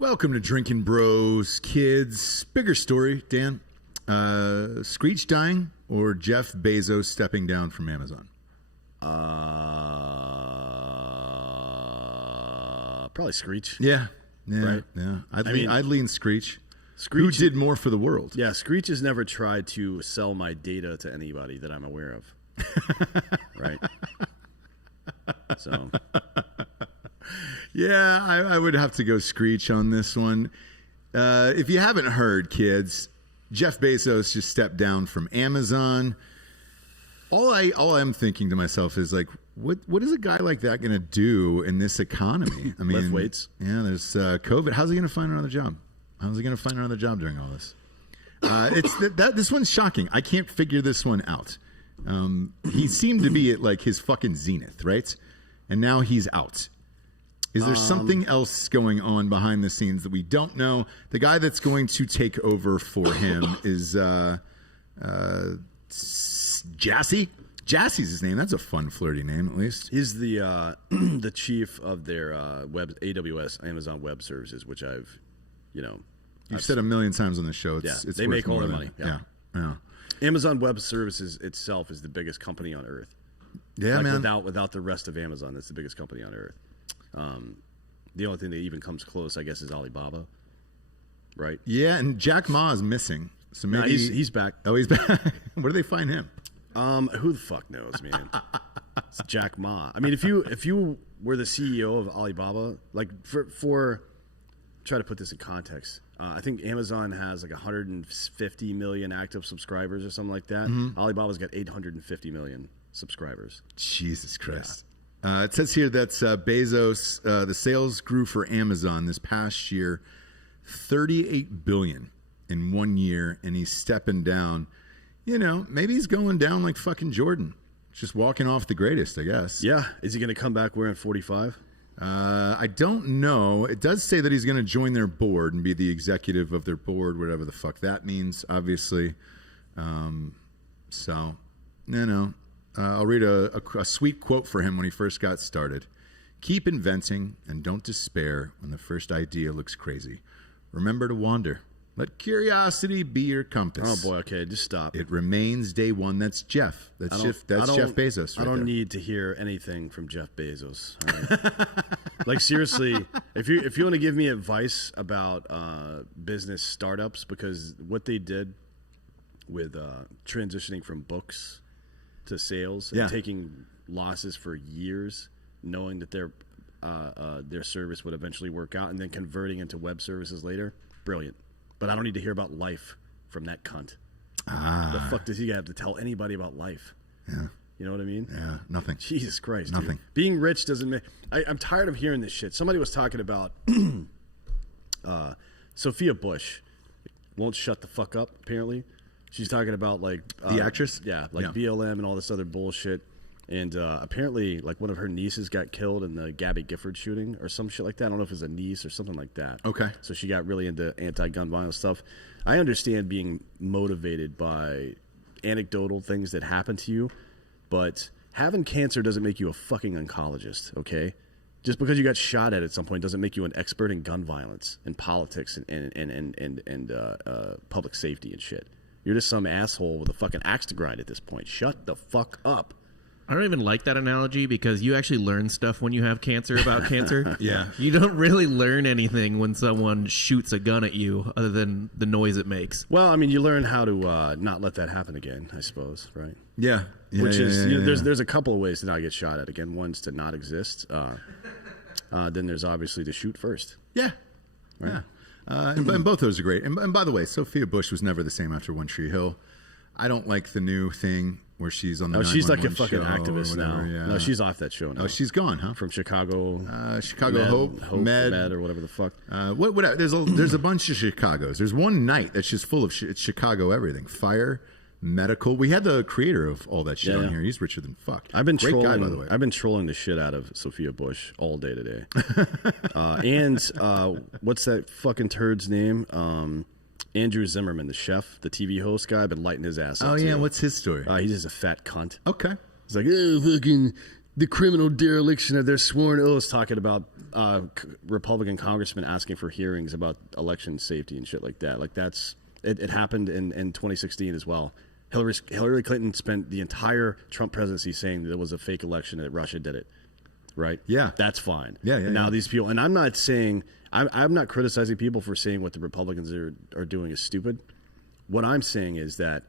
Welcome to Drinkin' Bros, kids. Bigger story, Dan. Screech dying or Jeff Bezos stepping down from Amazon? Probably Screech. Yeah. Right? Yeah. I'd lean Screech. Screech. Who did more for the world? Yeah, Screech has never tried to sell my data to anybody that I'm aware of. Right? So. Yeah, I would have to go Screech on this one. If you haven't heard, kids, Jeff Bezos just stepped down from Amazon. All I'm thinking to myself is like, what is a guy like that going to do in this economy? I mean, lift weights. Yeah, there's COVID. How's he going to find another job? How's he going to find another job during all this? This one's shocking. I can't figure this one out. He seemed to be at like his fucking zenith, right? And now he's out. Is there something else going on behind the scenes that we don't know? The guy that's going to take over for him is Jassy. Jassy's his name. That's a fun, flirty name, at least. He's the the chief of their AWS, Amazon Web Services, which I've said a million times on the show. It's they make all their money. Yeah. Amazon Web Services itself is the biggest company on earth. Yeah, man. Without the rest of Amazon, that's the biggest company on earth. The only thing that even comes close, I guess, is Alibaba, right? Yeah, and Jack Ma is missing, so maybe he's back. Oh, he's back. Where do they find him? Who the fuck knows, man? It's Jack Ma. I mean, if you were the CEO of Alibaba, like for try to put this in context, I think Amazon has like 150 million active subscribers or something like that. Mm-hmm. Alibaba's got 850 million subscribers. Jesus Christ. Yeah. It says here that Bezos, the sales grew for Amazon this past year, $38 billion in 1 year, and he's stepping down. Maybe he's going down like fucking Jordan, just walking off the greatest, I guess. Yeah. Is he going to come back wearing 45? I don't know. It does say that he's going to join their board and be the executive of their board, whatever the fuck that means, obviously. I'll read a sweet quote for him when he first got started. Keep inventing and don't despair when the first idea looks crazy. Remember to wander. Let curiosity be your compass. Oh boy, okay, just stop. It remains day one. That's Jeff. That's Jeff Bezos. I don't need to hear anything from Jeff Bezos. Right? Like seriously, if you want to give me advice about business startups, because what they did with transitioning from books to sales and taking losses for years, knowing that their service would eventually work out, and then converting into web services later, brilliant. But I don't need to hear about life from that cunt. The fuck does he have to tell anybody about life? Yeah. You know what I mean? Yeah, nothing. Jesus Christ, nothing. Dude. Being rich doesn't make... I'm tired of hearing this shit. Somebody was talking about Sophia Bush won't shut the fuck up, apparently. She's talking about, like... the actress? Yeah, BLM and all this other bullshit. And apparently, like, one of her nieces got killed in the Gabby Gifford shooting or some shit like that. I don't know if it was a niece or something like that. Okay. So she got really into anti-gun violence stuff. I understand being motivated by anecdotal things that happen to you, but having cancer doesn't make you a fucking oncologist, okay? Just because you got shot at some point doesn't make you an expert in gun violence and politics and public safety and shit. You're just some asshole with a fucking axe to grind at this point. Shut the fuck up. I don't even like that analogy because you actually learn stuff when you have cancer about cancer. Yeah. You don't really learn anything when someone shoots a gun at you other than the noise it makes. Well, I mean, you learn how to not let that happen again, I suppose, right? Yeah. There's a couple of ways to not get shot at again. One's to not exist. Then there's obviously to shoot first. Yeah. Right? Yeah. And both those are great. And by the way, Sophia Bush was never the same after One Tree Hill. I don't like the new thing where she's on the 911 she's like a fucking activist now. Yeah. No, she's off that show now. Oh, she's gone, huh? From Chicago. Chicago Hope Med, or whatever the fuck. Whatever. There's a bunch of Chicagos. There's one night that's just full of it's Chicago everything. Fire, medical. We had the creator of all that shit on here. He's richer than fuck. I've been Great trolling, guy, by the way. I've been trolling the shit out of Sophia Bush all day today. And what's that fucking turd's name? Andrew Zimmerman, the chef, the TV host guy. I've been lighting his ass up. Oh, yeah. What's his story? He's just a fat cunt. Okay. He's like, oh, fucking the criminal dereliction of their sworn oaths, talking about Republican congressmen asking for hearings about election safety and shit like that. Like it happened in 2016 as well. Hillary Clinton spent the entire Trump presidency saying that it was a fake election and that Russia did it. Right? Yeah. That's fine. Yeah. And now these people, and I'm not saying, I'm not criticizing people for saying what the Republicans are doing is stupid. What I'm saying is that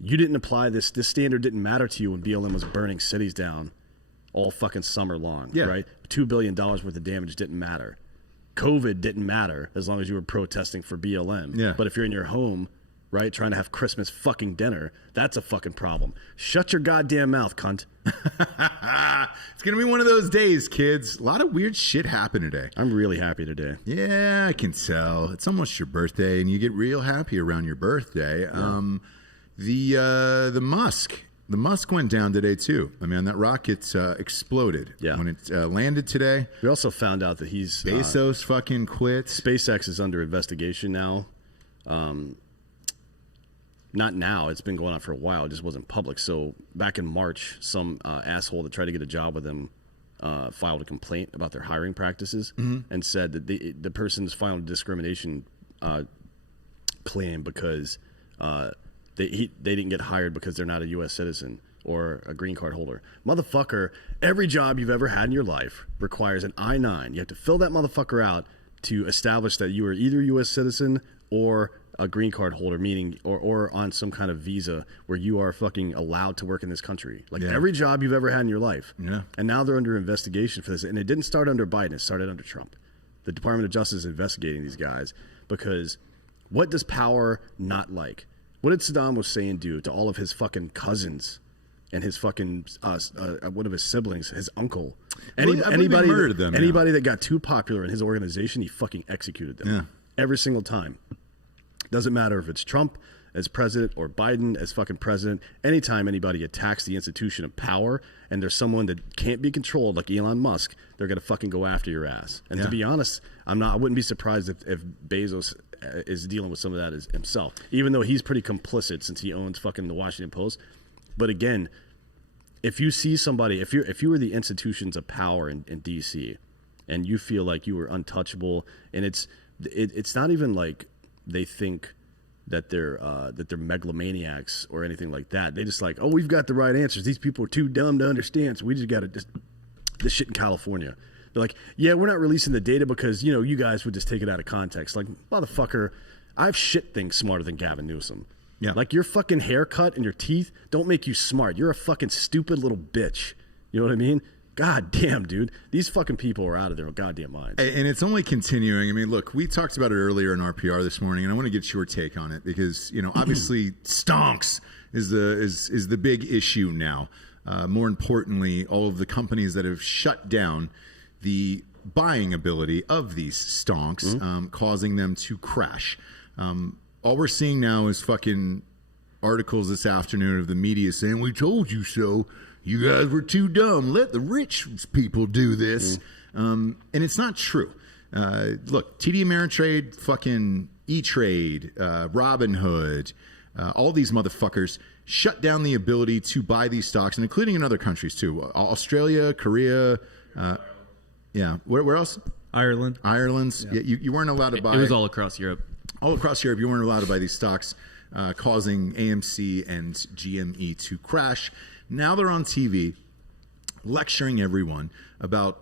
you didn't apply this standard didn't matter to you when BLM was burning cities down all fucking summer long, right? $2 billion worth of damage didn't matter. COVID didn't matter as long as you were protesting for BLM. Yeah. But if you're in your home, right, trying to have Christmas fucking dinner, that's a fucking problem. Shut your goddamn mouth, cunt. It's going to be one of those days, kids. A lot of weird shit happened today. I'm really happy today. Yeah, I can tell. It's almost your birthday, and you get real happy around your birthday. Yeah. The Musk went down today too. I mean, that rocket exploded when it landed today. We also found out that Bezos fucking quit. SpaceX is under investigation now. Not now. It's been going on for a while. It just wasn't public. So back in March, some asshole that tried to get a job with them filed a complaint about their hiring practices and said that the person's filed a discrimination claim because they didn't get hired because they're not a U.S. citizen or a green card holder. Motherfucker, every job you've ever had in your life requires an I-9. You have to fill that motherfucker out to establish that you are either a U.S. citizen or a green card holder, meaning or on some kind of visa where you are fucking allowed to work in this country. Like every job you've ever had in your life. Yeah. And now they're under investigation for this. And it didn't start under Biden. It started under Trump. The Department of Justice is investigating these guys because what does power not like? What did Saddam Hussein do to all of his fucking cousins and his fucking one of his siblings, his uncle? Anybody murdered them. Anybody that got too popular in his organization, he fucking executed them. Yeah. Every single time. Doesn't matter if it's Trump as president or Biden as fucking president. Anytime anybody attacks the institution of power and there's someone that can't be controlled like Elon Musk, they're gonna fucking go after your ass. And to be honest, I wouldn't be surprised if Bezos is dealing with some of that as himself, even though he's pretty complicit since he owns fucking the Washington Post. But again, if you see somebody, if you were the institutions of power in DC and you feel like you were untouchable, and it's not even like they think that they're megalomaniacs or anything like that. They just like, oh, we've got the right answers. These people are too dumb to understand, so we just got to this shit in California. They're like, yeah, we're not releasing the data because you guys would just take it out of context. Like, motherfucker, I've shit things smarter than Gavin Newsom. Yeah, like your fucking haircut and your teeth don't make you smart. You're a fucking stupid little bitch. You know what I mean? God damn, dude. These fucking people are out of their goddamn minds. And it's only continuing. I mean, look, we talked about it earlier in RPR this morning, and I want to get your take on it because, obviously stonks is the big issue now. More importantly, all of the companies that have shut down the buying ability of these stonks, causing them to crash. All we're seeing now is fucking articles this afternoon of the media saying, we told you so. You guys were too dumb. Let the rich people do this. And it's not true. Look, TD Ameritrade, fucking E-Trade, Robinhood, all these motherfuckers shut down the ability to buy these stocks, and including in other countries too. Australia, Korea, where else? Ireland. Yeah, you weren't allowed to buy. It was all across Europe. All across Europe, you weren't allowed to buy these stocks, causing AMC and GME to crash. Now they're on TV lecturing everyone about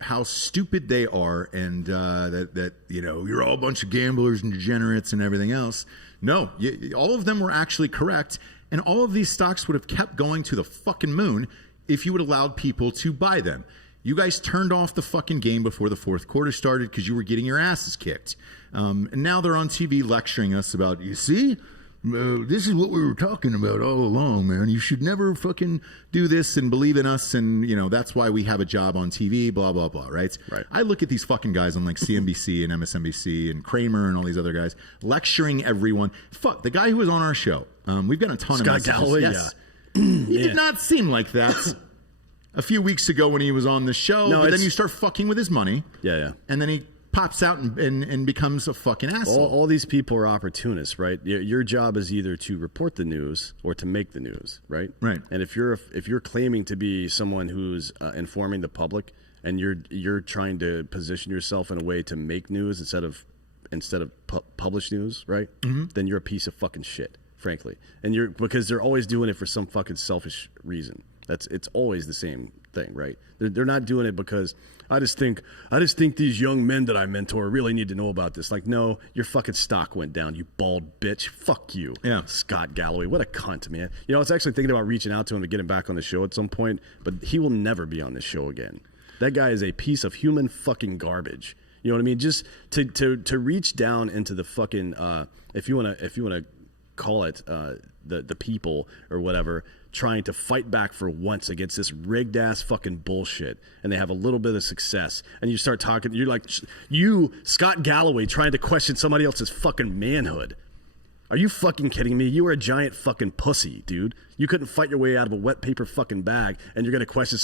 how stupid they are and that you're all a bunch of gamblers and degenerates and everything else. No, all of them were actually correct, and all of these stocks would have kept going to the fucking moon if you would allowed people to buy them. You guys turned off the fucking game before the fourth quarter started because you were getting your asses kicked. And now they're on TV lecturing us about, you see? This is what we were talking about all along, man. You should never fucking do this and believe in us, and that's why we have a job on TV, blah blah blah, right? I look at these fucking guys on like CNBC and MSNBC and Kramer and all these other guys lecturing everyone. Fuck, the guy who was on our show, we've got a ton of messages. Galloway, yes. He did not seem like that a few weeks ago when he was on the show, but then you start fucking with his money. Yeah. And then he pops out and becomes a fucking asshole. All these people are opportunists, right? Your job is either to report the news or to make the news, right? Right. And if you're claiming to be someone who's informing the public, and you're trying to position yourself in a way to make news instead of publish news, right? Mm-hmm. Then you're a piece of fucking shit, frankly. And because they're always doing it for some fucking selfish reason. It's always the same thing, right? They're not doing it because I just think these young men that I mentor really need to know about this. Like, no, your fucking stock went down, you bald bitch. Fuck you. Yeah. Scott Galloway. What a cunt, man. I was actually thinking about reaching out to him to get him back on the show at some point, but he will never be on this show again. That guy is a piece of human fucking garbage. You know what I mean? Just to reach down into the fucking if you wanna call it the people or whatever, trying to fight back for once against this rigged ass fucking bullshit, and they have a little bit of success, and you start talking, you're like, Scott Galloway, trying to question somebody else's fucking manhood. Are you fucking kidding me? You were a giant fucking pussy, dude. You couldn't fight your way out of a wet paper fucking bag, and you're gonna question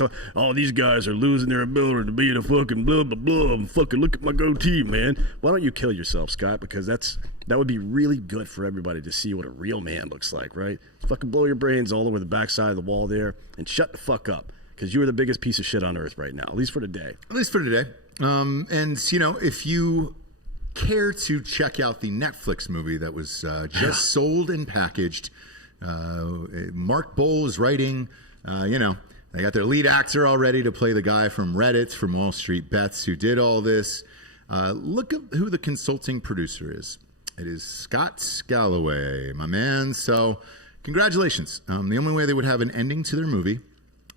these guys are losing their ability to be the fucking blah blah blah. And fucking look at my goatee, man. Why don't you kill yourself, Scott? Because that would be really good for everybody to see what a real man looks like, right? Fucking blow your brains all over the backside of the wall there, and shut the fuck up, because you are the biggest piece of shit on earth right now, at least for today. At least for today. And if you care to check out the Netflix movie that was just sold and packaged, Mark Bowl is writing. They got their lead actor already to play the guy from Reddit, from Wall Street Bets, who did all this. Look at who the consulting producer is. It is Scott Galloway, my man. So congratulations. The only way they would have an ending to their movie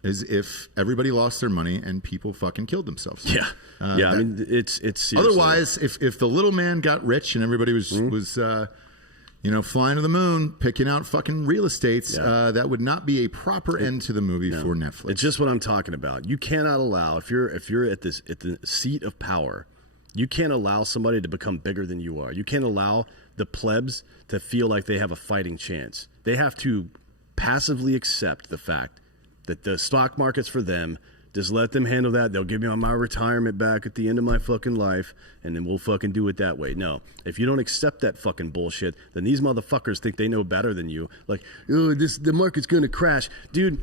is if everybody lost their money and people fucking killed themselves. Yeah. I mean, it's seriously. Otherwise, if the little man got rich and everybody was flying to the moon, picking out fucking real estates, that would not be a proper end to the movie for Netflix. It's just what I'm talking about. You cannot allow, if you're at the seat of power, you can't allow somebody to become bigger than you are. You can't allow the plebs to feel like they have a fighting chance. They have to passively accept the fact that the stock market's for them. Just let them handle that. They'll give me my retirement back at the end of my fucking life, and then we'll fucking do it that way. No. If you don't accept that fucking bullshit, then these motherfuckers think they know better than you. Like, the market's going to crash. Dude,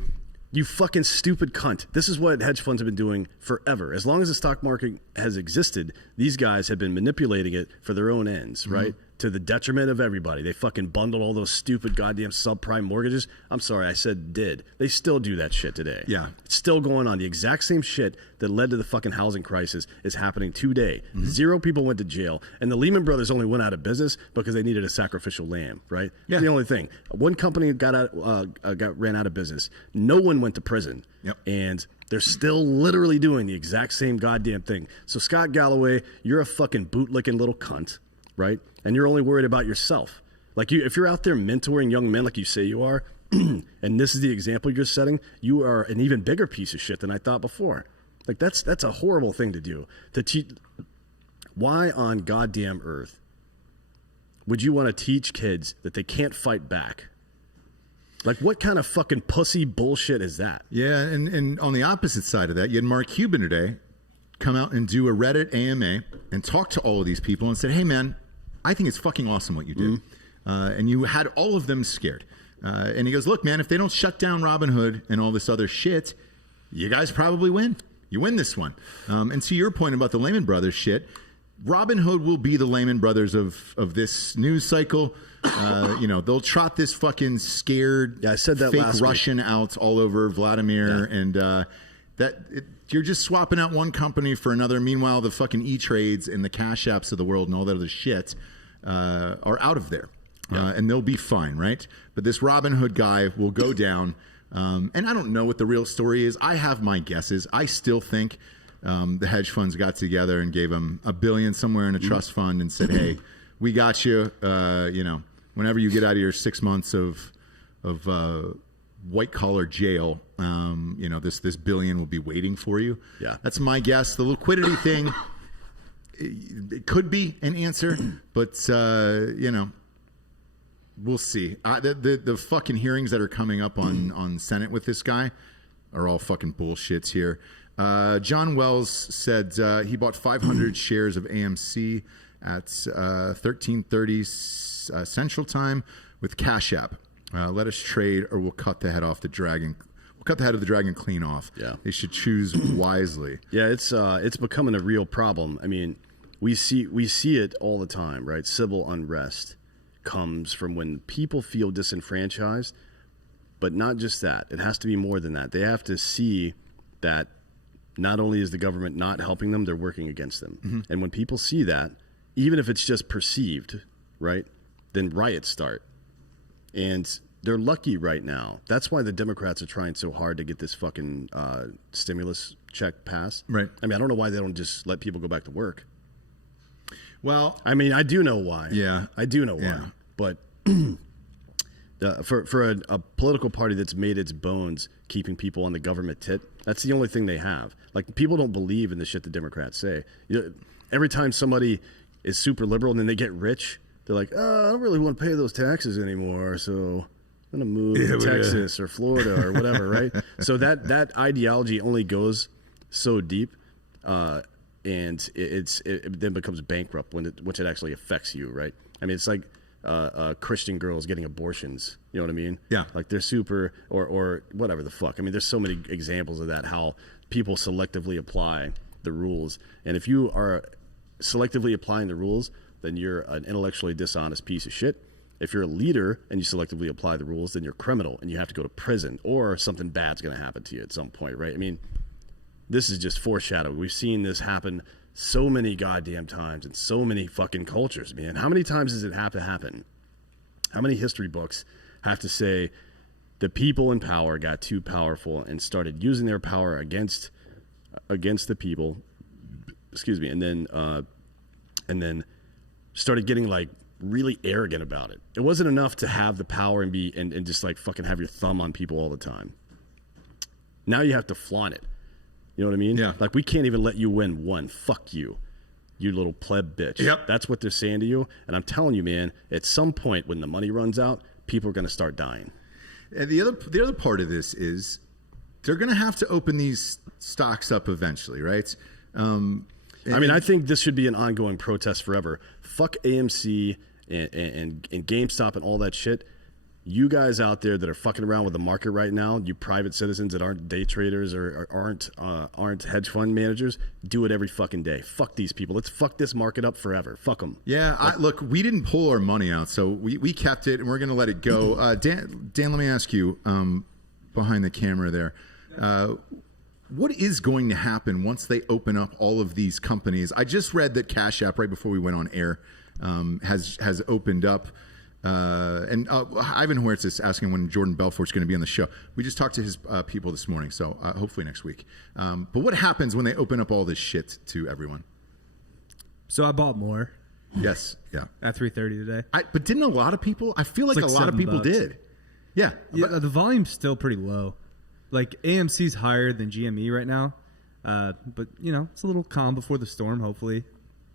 you fucking stupid cunt. This is what hedge funds have been doing forever. As long as the stock market has existed, these guys have been manipulating it for their own ends, right? To the detriment of everybody. They fucking bundled all those stupid goddamn subprime mortgages. I'm sorry, I said did. They still do that shit today. Yeah. It's still going on. The exact same shit that led to the fucking housing crisis is happening today. 0 people went to jail. And the Lehman Brothers only went out of business because they needed a sacrificial lamb, right? Yeah. That's the only thing. One company ran out of business. No one went to prison. Yep. And they're still literally doing the exact same goddamn thing. So Scott Galloway, you're a fucking bootlicking little cunt, right? And you're only worried about yourself. Like, if you're out there mentoring young men like you say you are, and this is the example you're setting, you are an even bigger piece of shit than I thought before. Like, that's a horrible thing to do. To teach. Why on goddamn earth would you want to teach kids that they can't fight back? Like, what kind of fucking pussy bullshit is that? Yeah, and on the opposite side of that, you had Mark Cuban today come out and do a Reddit AMA and talk to all of these people and said, hey, man, I think it's fucking awesome what you do. And you had all of them scared. And he goes, look, man, if they don't shut down Robinhood and all this other shit, you guys probably win. You win this one. And to your point about the Lehman Brothers shit, Robinhood will be the Lehman Brothers of this news cycle. They'll trot this fucking scared I said that fake last Russian week. out all over Vladimir. Yeah. And you're just swapping out one company for another. Meanwhile, the fucking E-Trades and the Cash Apps of the world and all that other shit are out of there. Yeah. And they'll be fine, right? But this Robinhood guy will go down. And I don't know what the real story is. I have my guesses. I still think the hedge funds got together and gave him $1 billion somewhere in a trust fund and said, hey, we got you. Whenever you get out of your 6 months of white collar jail, this $1 billion will be waiting for you. Yeah, that's my guess. The liquidity thing, it could be an answer, but we'll see. The fucking hearings that are coming up on Senate with this guy are all fucking bullshits here. John Wells said he bought 500 shares of AMC at 13:30 Central Time with Cash App. Let us trade, or we'll cut the head off the dragon. We'll cut the head of the dragon clean off. Yeah. They should choose wisely. Yeah, it's becoming a real problem. I mean, we see it all the time, right? Civil unrest comes from when people feel disenfranchised, but not just that. It has to be more than that. They have to see that not only is the government not helping them, they're working against them. Mm-hmm. And when people see that, even if it's just perceived, right, then riots start. And they're lucky right now. That's why the Democrats are trying so hard to get this fucking stimulus check passed. Right. I mean, I don't know why they don't just let people go back to work. Well, I mean, I do know why. Yeah. I do know why. Yeah. But for a political party that's made its bones keeping people on the government tit, that's the only thing they have. Like, people don't believe in the shit the Democrats say. Every time somebody is super liberal and then they get rich, they're like, oh, I don't really want to pay those taxes anymore, so I'm going to move to Texas or Florida or whatever, right? So that ideology only goes so deep, and it then becomes bankrupt which it actually affects you, right? I mean, it's like Christian girls getting abortions. You know what I mean? Yeah. Like, they're super, or whatever the fuck. I mean, there's so many examples of that, how people selectively apply the rules. And if you are selectively applying the rules, then you're an intellectually dishonest piece of shit. If you're a leader and you selectively apply the rules, then you're criminal and you have to go to prison, or something bad's going to happen to you at some point, right? I mean, this is just foreshadowing. We've seen this happen so many goddamn times in so many fucking cultures, man. How many times does it have to happen? How many history books have to say the people in power got too powerful and started using their power against the people, excuse me, and then started getting like really arrogant about it. It wasn't enough to have the power and be and just like fucking have your thumb on people all the time. Now you have to flaunt it. You know what I mean? Yeah. Like, we can't even let you win one. Fuck you, you little pleb bitch. Yep. That's what they're saying to you. And I'm telling you, man, at some point when the money runs out, people are going to start dying. And the other part of this is they're going to have to open these stocks up eventually, right? I mean, I think this should be an ongoing protest forever. Fuck AMC and GameStop and all that shit. You guys out there that are fucking around with the market right now, you private citizens that aren't day traders or aren't hedge fund managers, do it every fucking day. Fuck these people. Let's fuck this market up forever. Fuck them. Yeah, look, we didn't pull our money out, so we kept it, and we're going to let it go. Dan, let me ask you, behind the camera there, what is going to happen once they open up all of these companies? I just read that Cash App, right before we went on air, has opened up. And Ivan Huertz is asking when Jordan Belfort's going to be on the show. We just talked to his people this morning, so hopefully next week. But what happens when they open up all this shit to everyone? So I bought more. Yes, yeah. At 3:30 today. But didn't a lot of people? I feel like a lot of people $7. did. Yeah. Yeah, the volume's still pretty low. Like, AMC's higher than GME right now, but it's a little calm before the storm. Hopefully.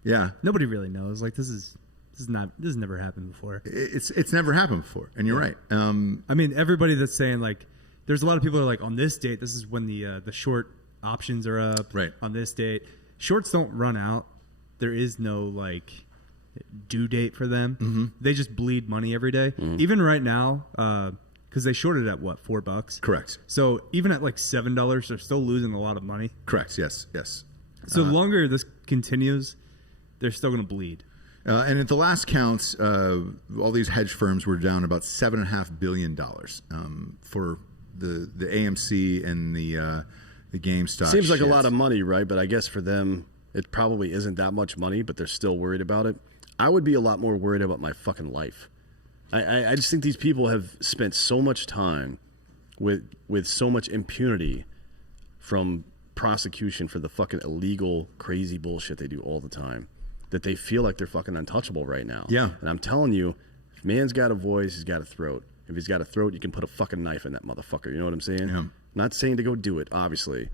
Yeah. Nobody really knows. Like, this has never happened before. It's never happened before, and you're right. I mean, everybody that's saying, like, there's a lot of people that are like, on this date, this is when the short options are up. Right. On this date, shorts don't run out. There is no like due date for them. Mm-hmm. They just bleed money every day. Mm-hmm. Even right now, because they shorted at what, $4? Correct. So even at like $7, they're still losing a lot of money. Correct. Yes. So the longer this continues, they're still going to bleed. And at the last counts, all these hedge firms were down about $7.5 billion for the AMC and the GameStop. Seems like shit. a lot of money, right? But I guess for them, it probably isn't that much money, but they're still worried about it. I would be a lot more worried about my fucking life. I just think these people have spent so much time with so much impunity from prosecution for the fucking illegal, crazy bullshit they do all the time, that they feel like they're fucking untouchable right now. Yeah. And I'm telling you, if man's got a voice, he's got a throat. If he's got a throat, you can put a fucking knife in that motherfucker. You know what I'm saying? Yeah. Not saying to go do it, obviously.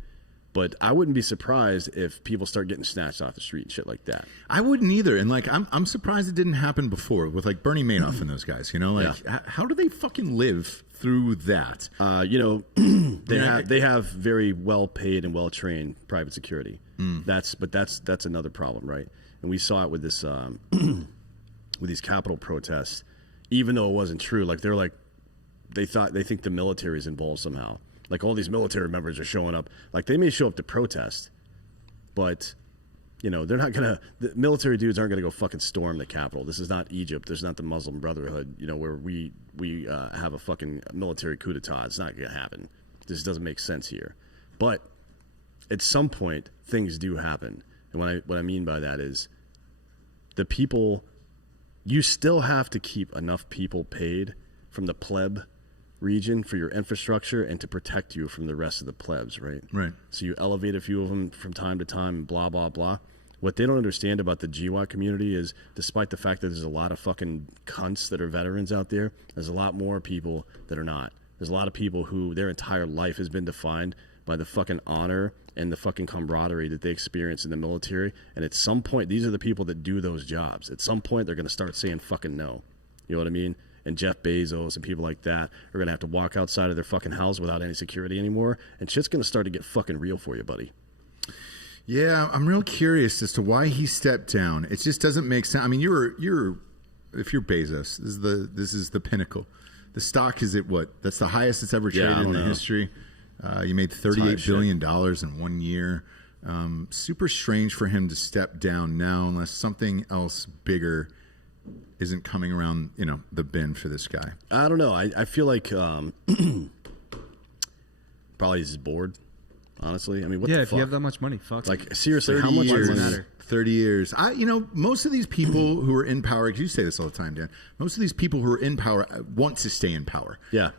But I wouldn't be surprised if people start getting snatched off the street and shit like that. I wouldn't either. And like, I'm surprised it didn't happen before with like Bernie Madoff and those guys. You know, like how do they fucking live through that? They have very well paid and well trained private security. That's another problem, right? And we saw it with this with these Capitol protests. Even though it wasn't true, like they think the military is involved somehow. Like all these military members are showing up. Like they may show up to protest, but they're not gonna. The military dudes aren't gonna go fucking storm the Capitol. This is not Egypt. This is not the Muslim Brotherhood. Where we have a fucking military coup d'état. It's not gonna happen. This doesn't make sense here. But at some point, things do happen. And what I mean by that is the people. You still have to keep enough people paid from the pleb region for your infrastructure and to protect you from the rest of the plebs, right? Right. So you elevate a few of them from time to time and blah, blah, blah. What they don't understand about the GWAT community is despite the fact that there's a lot of fucking cunts that are veterans out there, there's a lot more people that are not. There's a lot of people who their entire life has been defined by the fucking honor and the fucking camaraderie that they experience in the military. And at some point, these are the people that do those jobs. At some point, they're going to start saying fucking no. You know what I mean? And Jeff Bezos and people like that are going to have to walk outside of their fucking house without any security anymore. And shit's going to start to get fucking real for you, buddy. Yeah, I'm real curious as to why he stepped down. It just doesn't make sense. I mean, if you're Bezos, this is the pinnacle. The stock is at what? That's the highest it's ever traded in the history. You made $38 billion in 1 year. Super strange for him to step down now unless something else bigger isn't coming around, the bin for this guy. I don't know. I feel like probably he's bored, honestly. I mean, what the fuck? If you have that much money, fuck. Like, seriously, how much years, does it matter? 30 years. Most of these people who are in power, because you say this all the time, Dan, most of these people who are in power want to stay in power. Yeah.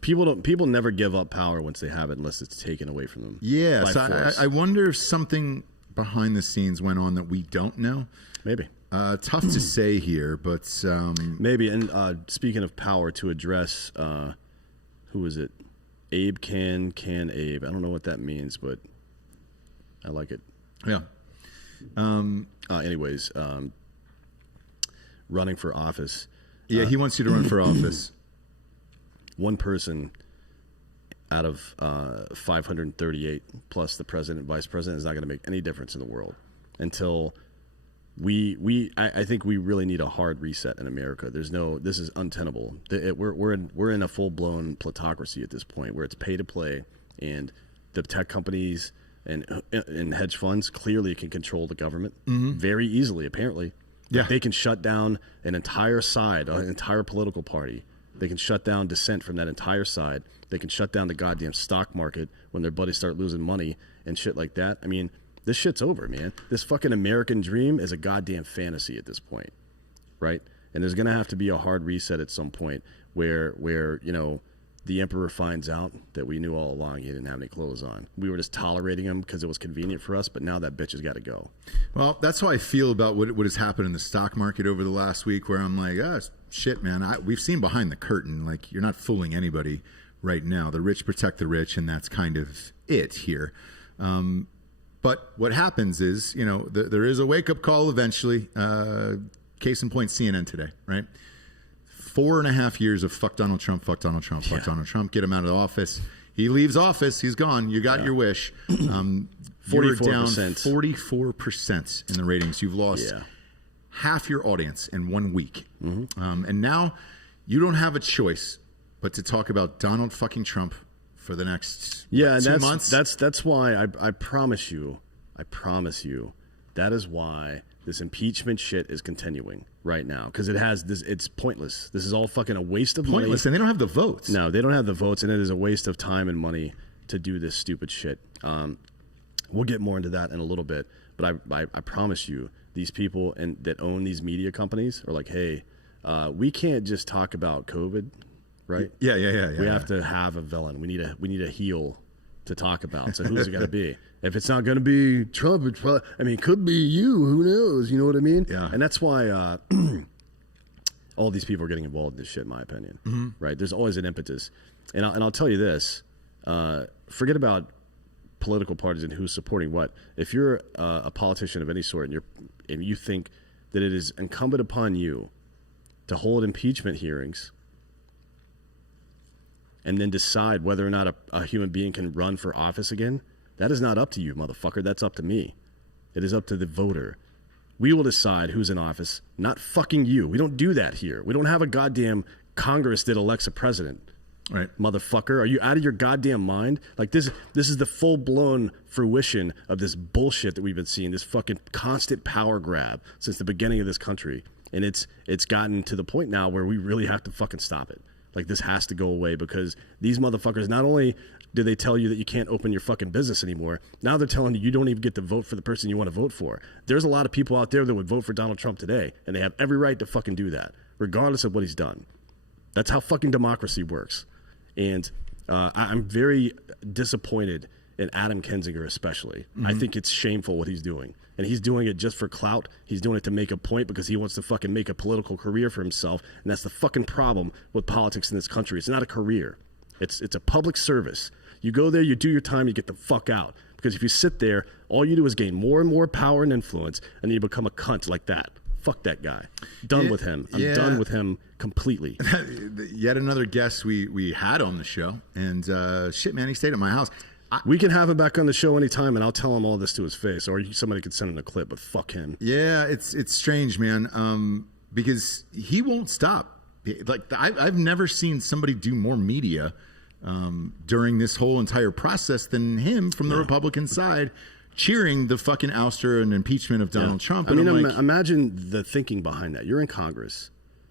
People never give up power once they have it unless it's taken away from them. Yeah. So I wonder if something behind the scenes went on that we don't know. Maybe. Tough to say here, but maybe. And speaking of power, to address who was it? Abe can Abe. I don't know what that means, but I like it. Yeah. Anyways, running for office. Yeah, he wants you to run for office. One person out of 538 plus the president, vice president is not going to make any difference in the world until I think we really need a hard reset in America. This is untenable. We're in a full blown plutocracy at this point where it's pay to play, and the tech companies and hedge funds clearly can control the government very easily. Apparently, they can shut down an entire side, an entire political party. They can shut down dissent from that entire side. They can shut down the goddamn stock market when their buddies start losing money and shit like that. I mean, this shit's over, man. This fucking American dream is a goddamn fantasy at this point, right? And there's going to have to be a hard reset at some point where the emperor finds out that we knew all along he didn't have any clothes on. We were just tolerating him because it was convenient for us, but now that bitch has got to go. Well, that's how I feel about what has happened in the stock market over the last week, where I'm like, shit, man. We've seen behind the curtain. Like, you're not fooling anybody right now. The rich protect the rich, and that's kind of it here. But what happens is, there is a wake-up call eventually. Case in point, CNN today, right? 4.5 years of fuck Donald Trump, fuck Donald Trump, fuck Donald Trump. Get him out of the office. He leaves office. He's gone. You got your wish. 44%. 44% in the ratings. You've lost half your audience in 1 week. And now you don't have a choice but to talk about Donald fucking Trump for the next 2 months. That's why I promise you, that is why this impeachment shit is continuing right now, because it's pointless. This is all fucking a waste of money. Pointless, and they don't have the votes. No, they don't have the votes, and it is a waste of time and money to do this stupid shit. We'll get more into that in a little bit, but I promise you, these people that own these media companies are like, hey, we can't just talk about COVID, right? Yeah. We have to have a villain. We need a heel to talk about. So who's it got to be? If it's not going to be Trump, it could be you. Who knows? You know what I mean? Yeah. And that's why all these people are getting involved in this shit, in my opinion. Right? There's always an impetus. And I'll tell you this. Forget about political parties and who's supporting what. If you're a politician of any sort and you think that it is incumbent upon you to hold impeachment hearings and then decide whether or not a human being can run for office again, that is not up to you, motherfucker. That's up to me. It is up to the voter. We will decide who's in office, not fucking you. We don't do that here. We don't have a goddamn Congress that elects a president. Right. Motherfucker, are you out of your goddamn mind? Like this is the full-blown fruition of this bullshit that we've been seeing, this fucking constant power grab since the beginning of this country. And it's gotten to the point now where we really have to fucking stop it. Like, this has to go away, because these motherfuckers, not only do they tell you that you can't open your fucking business anymore, now they're telling you you don't even get to vote for the person you want to vote for. There's a lot of people out there that would vote for Donald Trump today, and they have every right to fucking do that, regardless of what he's done. That's how fucking democracy works. And I'm very disappointed in Adam Kinzinger especially. Mm-hmm. I think it's shameful what he's doing. And he's doing it just for clout. He's doing it to make a point because he wants to fucking make a political career for himself. And that's the fucking problem with politics in this country. It's not a career. It's a public service. You go there, you do your time, you get the fuck out. Because if you sit there, all you do is gain more and more power and influence, and you become a cunt like that. Fuck that guy. Done with him. I'm done with him completely. Yet another guest we had on the show. And shit, man, he stayed at my house. We can have him back on the show anytime, and I'll tell him all this to his face, or somebody could send him a clip, but fuck him. Yeah, it's strange, man, because he won't stop. Like, I've never seen somebody do more media during this whole entire process than him from the Republican side, cheering the fucking ouster and impeachment of Donald Trump. And I mean, imagine the thinking behind that. You're in Congress,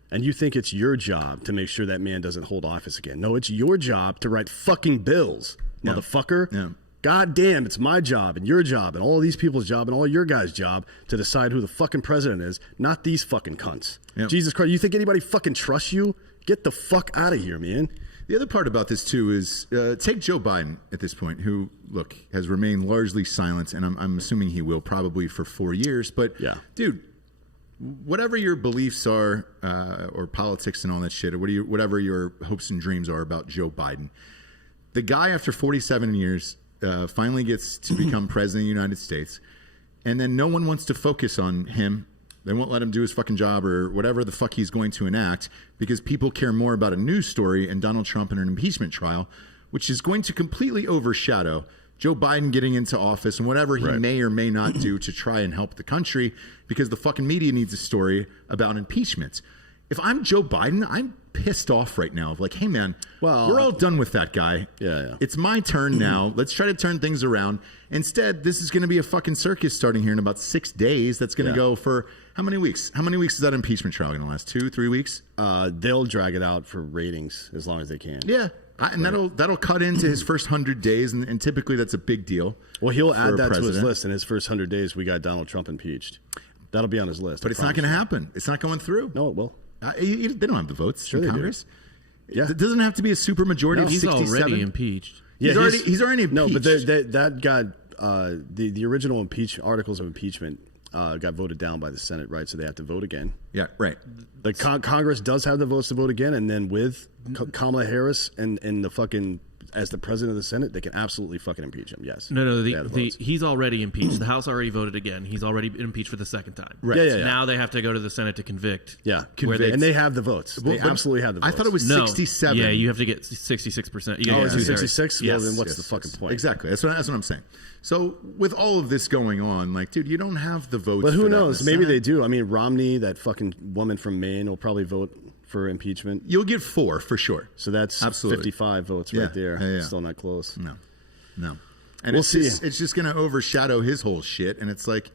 and you think it's your job to make sure that man doesn't hold office again. No, it's your job to write fucking bills. Motherfucker. Yeah. God damn, it's my job and your job and all of these people's job and all your guys' job to decide who the fucking president is, not these fucking cunts. Yep. Jesus Christ, you think anybody fucking trusts you? Get the fuck out of here, man. The other part about this, too, is take Joe Biden at this point, who, look, has remained largely silent, and I'm assuming he will probably for 4 years. But, dude, whatever your beliefs are or politics and all that shit, or whatever your hopes and dreams are about Joe Biden, the guy, after 47 years, finally gets to become president of the United States, and then no one wants to focus on him. They won't let him do his fucking job or whatever the fuck he's going to enact, because people care more about a news story and Donald Trump and an impeachment trial, which is going to completely overshadow Joe Biden getting into office and whatever he may or may not do to try and help the country, because the fucking media needs a story about impeachment. If I'm Joe Biden, I'm pissed off right now of like, hey man, we're all done with that guy. It's my turn now. Let's try to turn things around. Instead, this is going to be a fucking circus starting here in about 6 days. That's going to go for how many weeks? How many weeks is that impeachment trial going to last? 2-3 weeks? They'll drag it out for ratings as long as they can. Yeah. And that'll cut into his first 100 days, and typically that's a big deal. Well, he'll add that to his list. In his first 100 days, we got Donald Trump impeached. That'll be on his list. But it's not going to happen. It's not going through. No, it will. They don't have the votes in Congress. Yeah. It doesn't have to be a super majority of he's 67. Already impeached. Yeah, he's already impeached. No, but that got the original articles of impeachment got voted down by the Senate, right? So they have to vote again. Yeah, right. The Congress does have the votes to vote again, and then with Kamala Harris and the fucking as the president of the Senate, they can absolutely fucking impeach him. Yes. No. He's already impeached. The House already voted again. He's already been impeached for the second time. Right. Yeah. Now they have to go to the Senate to convict. Yeah. And they have the votes. They absolutely have the votes. I thought it was 67. Yeah, you have to get 66%. Oh, is it 66? Yes. Well, then what's the fucking point? Exactly. That's what I'm saying. So with all of this going on, like, dude, you don't have the votes. But who knows? Maybe they do. I mean, Romney, that fucking woman from Maine, will probably vote for impeachment. You'll get 4 for sure. So that's absolutely 55 votes right there. Yeah. Still not close. No. And we'll see. It's just going to overshadow his whole shit. And it's like,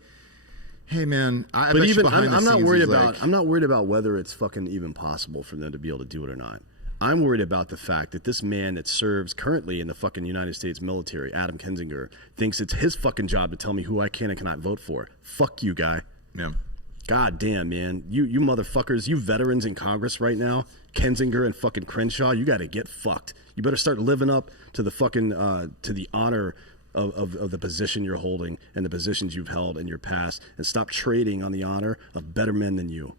hey man, I'm not worried about whether it's fucking even possible for them to be able to do it or not. I'm worried about the fact that this man that serves currently in the fucking United States military, Adam Kinzinger, thinks it's his fucking job to tell me who I can and cannot vote for. Fuck you, guy. Yeah. God damn, man. You motherfuckers, you veterans in Congress right now, Kinzinger and fucking Crenshaw, you got to get fucked. You better start living up to the fucking, to the honor of the position you're holding and the positions you've held in your past, and stop trading on the honor of better men than you.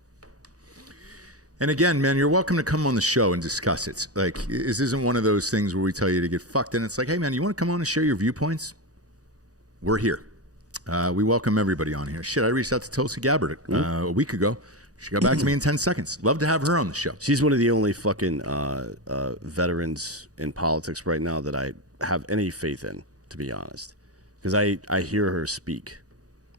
And again, man, you're welcome to come on the show and discuss it. Like, this isn't one of those things where we tell you to get fucked. And it's like, hey man, you want to come on and share your viewpoints? we're here. We welcome everybody on here. Shit, I reached out to Tulsi Gabbard a week ago. She got back to me in 10 seconds. Love to have her on the show. She's one of the only fucking veterans in politics right now that I have any faith in, to be honest. Because I hear her speak.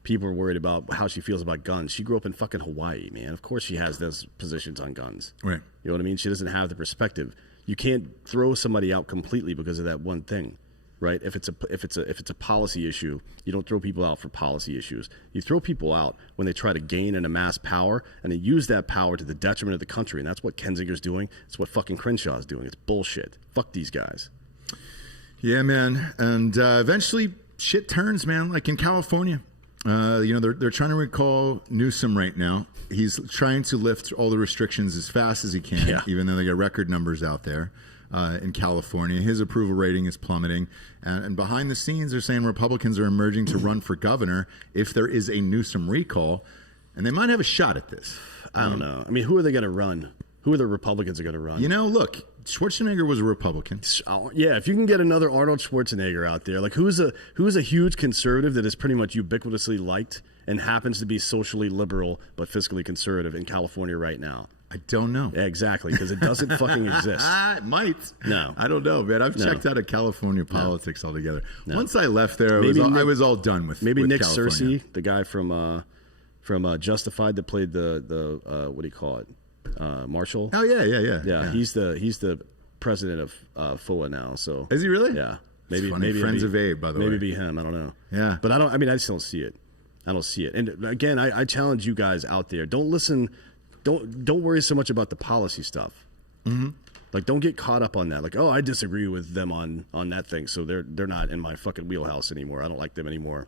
People are worried about how she feels about guns. She grew up in fucking Hawaii, man. Of course she has those positions on guns. Right. You know what I mean? She doesn't have the perspective. You can't throw somebody out completely because of that one thing, right? If it's a policy issue, you don't throw people out for policy issues. You throw people out when they try to gain and amass power and they use that power to the detriment of the country. And that's what Kinzinger's doing. It's what fucking Crenshaw's doing. It's bullshit. Fuck these guys. Yeah, man. And eventually shit turns, man. Like in California, they're trying to recall Newsom right now. He's trying to lift all the restrictions as fast as he can, even though they got record numbers out there in California. His approval rating is plummeting. And behind the scenes, they're saying Republicans are emerging to run for governor if there is a Newsom recall. And they might have a shot at this. I don't know. I mean, who are they going to run? Who are the Republicans going to run? Look, Schwarzenegger was a Republican. Yeah, if you can get another Arnold Schwarzenegger out there, like who's a huge conservative that is pretty much ubiquitously liked and happens to be socially liberal but fiscally conservative in California right now? I don't know. Yeah, exactly, because it doesn't fucking exist. It might. No. I don't know, man. I've checked out of California politics altogether. No. Once I left there, I was all done with maybe with Nick California. Searcy, the guy from Justified that played the what do you call it? Marshall. Oh yeah. He's the president of FOA now. So is he really? Yeah. Maybe Friends of Abe, by the way. Maybe be him. I don't know. Yeah. But I just don't see it. I don't see it. And again, I challenge you guys out there. Don't listen. Don't worry so much about the policy stuff. Mm-hmm. Like, don't get caught up on that. Like, oh, I disagree with them on that thing, so they're not in my fucking wheelhouse anymore. I don't like them anymore.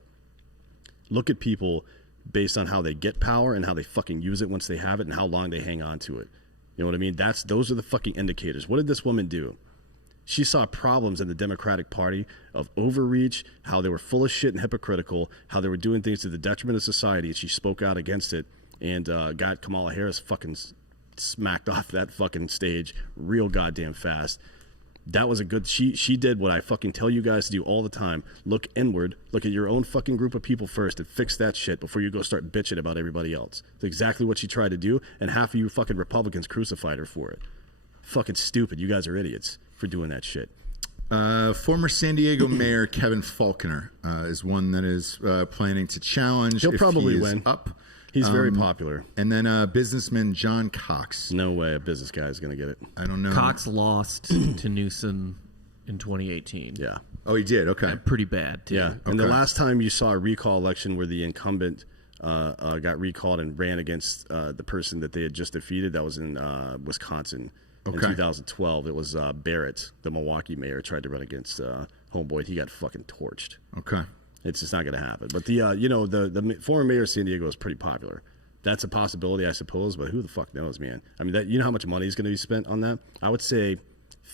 Look at people based on how they get power and how they fucking use it once they have it and how long they hang on to it. You know what I mean? Those are the fucking indicators. What did this woman do? She saw problems in the Democratic Party of overreach, how they were full of shit and hypocritical, how they were doing things to the detriment of society, and she spoke out against it and got Kamala Harris fucking smacked off that fucking stage real goddamn fast. That was a good... She did what I fucking tell you guys to do all the time. Look inward. Look at your own fucking group of people first and fix that shit before you go start bitching about everybody else. It's exactly what she tried to do, and half of you fucking Republicans crucified her for it. Fucking stupid. You guys are idiots for doing that shit. Former San Diego Mayor Kevin Faulconer is one that is planning to challenge. He'll probably he is win. Up. He's very popular. And then businessman John Cox. No way a business guy is going to get it. I don't know. Cox lost to Newsom in 2018. Yeah. Oh, he did? Okay. Pretty bad, too. Yeah. Okay. And the last time you saw a recall election where the incumbent got recalled and ran against the person that they had just defeated, that was in Wisconsin. In 2012, it was Barrett, the Milwaukee mayor, tried to run against Homeboy. He got fucking torched. Okay. It's just not going to happen. But the former mayor of San Diego is pretty popular. That's a possibility, I suppose. But who the fuck knows, man? I mean, you know how much money is going to be spent on that? I would say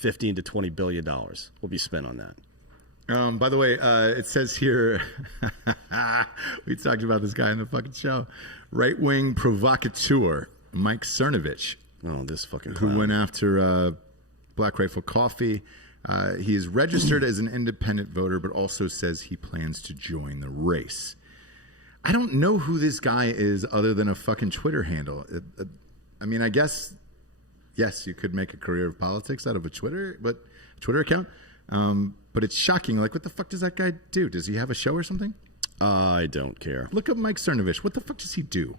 $15 to $20 billion will be spent on that. By the way, it says here, we talked about this guy in the fucking show, right-wing provocateur Mike Cernovich. Oh, this fucking who clown. went after Black Rifle Coffee. He is registered as an independent voter, but also says he plans to join the race. I don't know who this guy is other than a fucking Twitter handle. I mean, I guess, yes, you could make a career of politics out of a Twitter account. But it's shocking. Like, what the fuck does that guy do? Does he have a show or something? I don't care. Look up Mike Cernovich. What the fuck does he do?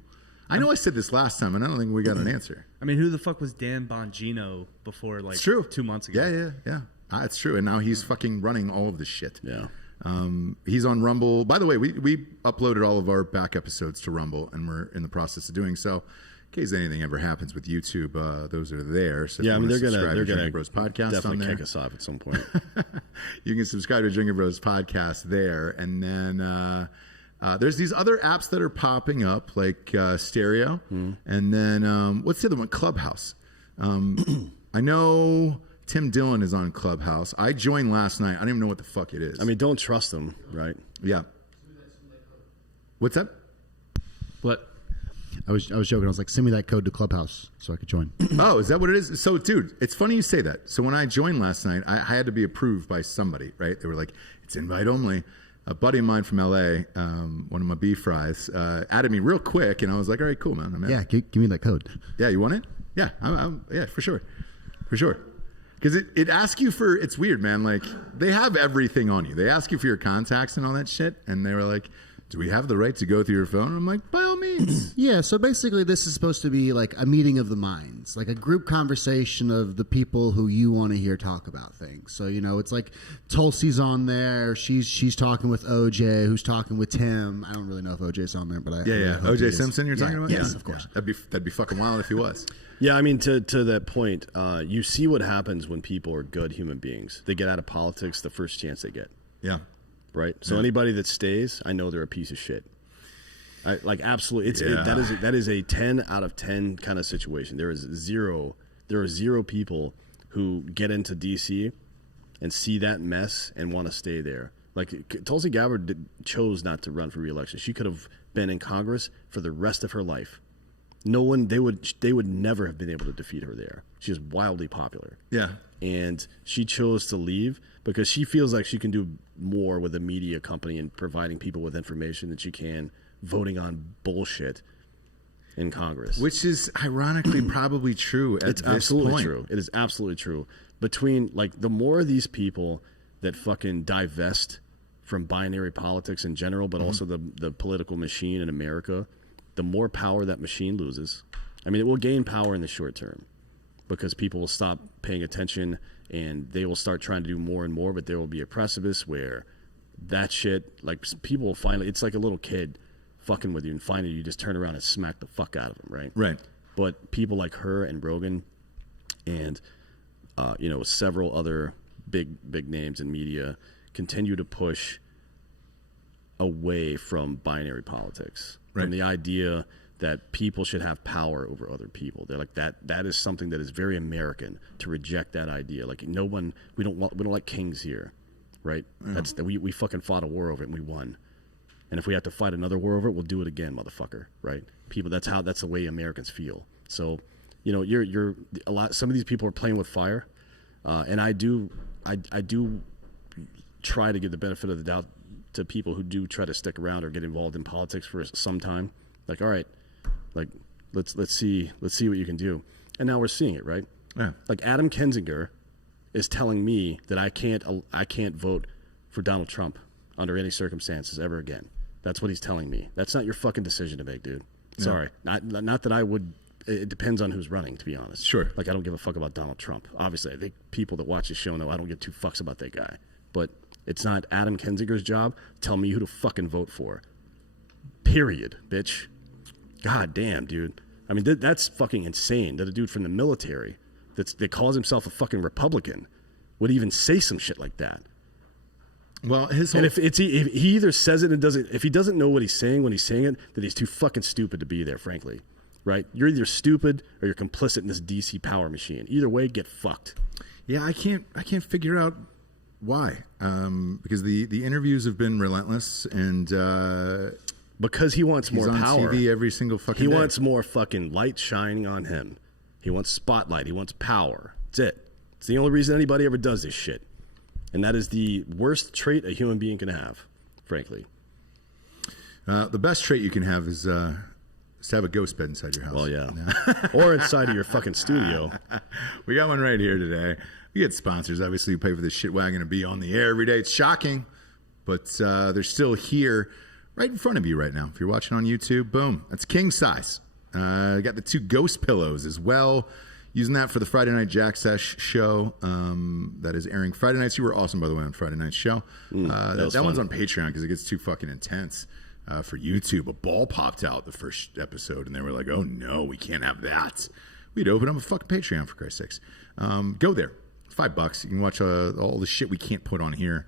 I know I said this last time, and I don't think we got an answer. I mean, who the fuck was Dan Bongino before, like, it's true. 2 months ago? Yeah. It's true. And now he's fucking running all of this shit. Yeah. He's on Rumble. By the way, we uploaded all of our back episodes to Rumble, and we're in the process of doing so. In case anything ever happens with YouTube, those are there. So yeah, I mean, they're gonna Drinkin Bros podcast definitely on there. kick us off at some point. You can subscribe to Drinkin Bros podcast there, and then there's these other apps that are popping up, like Stereo, and then what's the other one? Clubhouse. I know Tim Dillon is on Clubhouse. I joined last night. I don't even know what the fuck it is. I mean, don't trust them, right? Yeah. What's that? What? I was joking. I was like, send me that code to Clubhouse so I could join. Oh, is that what it is? So, dude, it's funny you say that. So when I joined last night, I had to be approved by somebody, right? They were like, it's invite only. a buddy of mine from LA, one of my beef fries, added me real quick, and I was like, all right, cool, man. I'm in. Yeah, give me that code. Yeah, you want it? Yeah, yeah, for sure. Because it asks you for, it's weird, man. Like, they have everything on you. They ask you for your contacts and all that shit, and they were like, do we have the right to go through your phone? And I'm like, by all means. Yeah, so basically this is supposed to be like a meeting of the minds, like a group conversation of the people who you want to hear talk about things. So, it's like Tulsi's on there. She's talking with OJ, who's talking with Tim. I don't really know if OJ's on there, but I Yeah. hope he OJ is. Simpson you're talking about? Yes, Yeah. of course. That'd be fucking wild if he was. Yeah, I mean, to that point, you see what happens when people are good human beings. They get out of politics the first chance they get, Yeah. right? So anybody that stays, I know they're a piece of shit. Absolutely, that is a 10 out of 10 kind of situation. There are zero people who get into DC and see that mess and want to stay there. Like, Tulsi Gabbard chose not to run for re-election. She could have been in Congress for the rest of her life. No one, they would never have been able to defeat her there. She is wildly popular. Yeah. And she chose to leave because she feels like she can do more with a media company and providing people with information than she can voting on bullshit in Congress. Which is ironically probably true at It's this absolutely point. true. It is absolutely true. Between, like, the more of these people that fucking divest from binary politics in general, but also the political machine in America, the more power that machine loses. I mean, it will gain power in the short term because people will stop paying attention and they will start trying to do more and more, but there will be a precipice where that shit, like, people will finally, it's like a little kid fucking with you and finally you just turn around and smack the fuck out of them, right? Right. But people like her and Rogan and, several other big names in media continue to push away from binary politics, Right. from the idea that people should have power over other people. They're like, that is something that is very American to reject that idea. Like, we don't like kings here, right? That's we fucking fought a war over it and we won. And if we have to fight another war over it, we'll do it again, motherfucker, right? People, that's the way Americans feel. So, you're a lot. Some of these people are playing with fire, and I do try to give the benefit of the doubt to people who do try to stick around or get involved in politics for some time. Like, all right, like let's see what you can do. And now we're seeing it, right? Yeah. Like, Adam Kinzinger is telling me that I can't vote for Donald Trump under any circumstances ever again. That's what he's telling me. That's not your fucking decision to make, dude. Sorry. Not that I would. It depends on who's running, to be honest. Sure. Like, I don't give a fuck about Donald Trump. Obviously, I think people that watch the show know I don't give two fucks about that guy. But it's not Adam Kinzinger's job to tell me who to fucking vote for. Period, bitch. God damn, dude. I mean, that's fucking insane that a dude from the military that calls himself a fucking Republican would even say some shit like that. Well, his whole And if he either says it and doesn't, if he doesn't know what he's saying when he's saying it, then he's too fucking stupid to be there, frankly. Right? You're either stupid or you're complicit in this DC power machine. Either way, get fucked. Yeah, I can't figure out why. Because the interviews have been relentless, and Because he wants he's more on power. TV every single fucking He day. wants more fucking light shining on him. He wants spotlight. He wants power. That's it. It's the only reason anybody ever does this shit. And that is the worst trait a human being can have, frankly. The best trait you can have is to have a ghost bed inside your house. Well, yeah. Or inside of your fucking studio. We got one right here today. We get sponsors. Obviously, you pay for this shit wagon to be on the air every day. It's shocking, but they're still here right in front of you right now. If you're watching on YouTube, boom. That's king size. Got the 2 ghost pillows as well. Using that for the Friday Night Jack Sesh show that is airing Friday nights. You were awesome, by the way, on Friday night's show. That one's on Patreon because it gets too fucking intense for YouTube. A ball popped out the first episode, and they were like, oh, no, we can't have that. We'd open up a fucking Patreon, for Christ's sakes. Go there. $5. You can watch all the shit we can't put on here,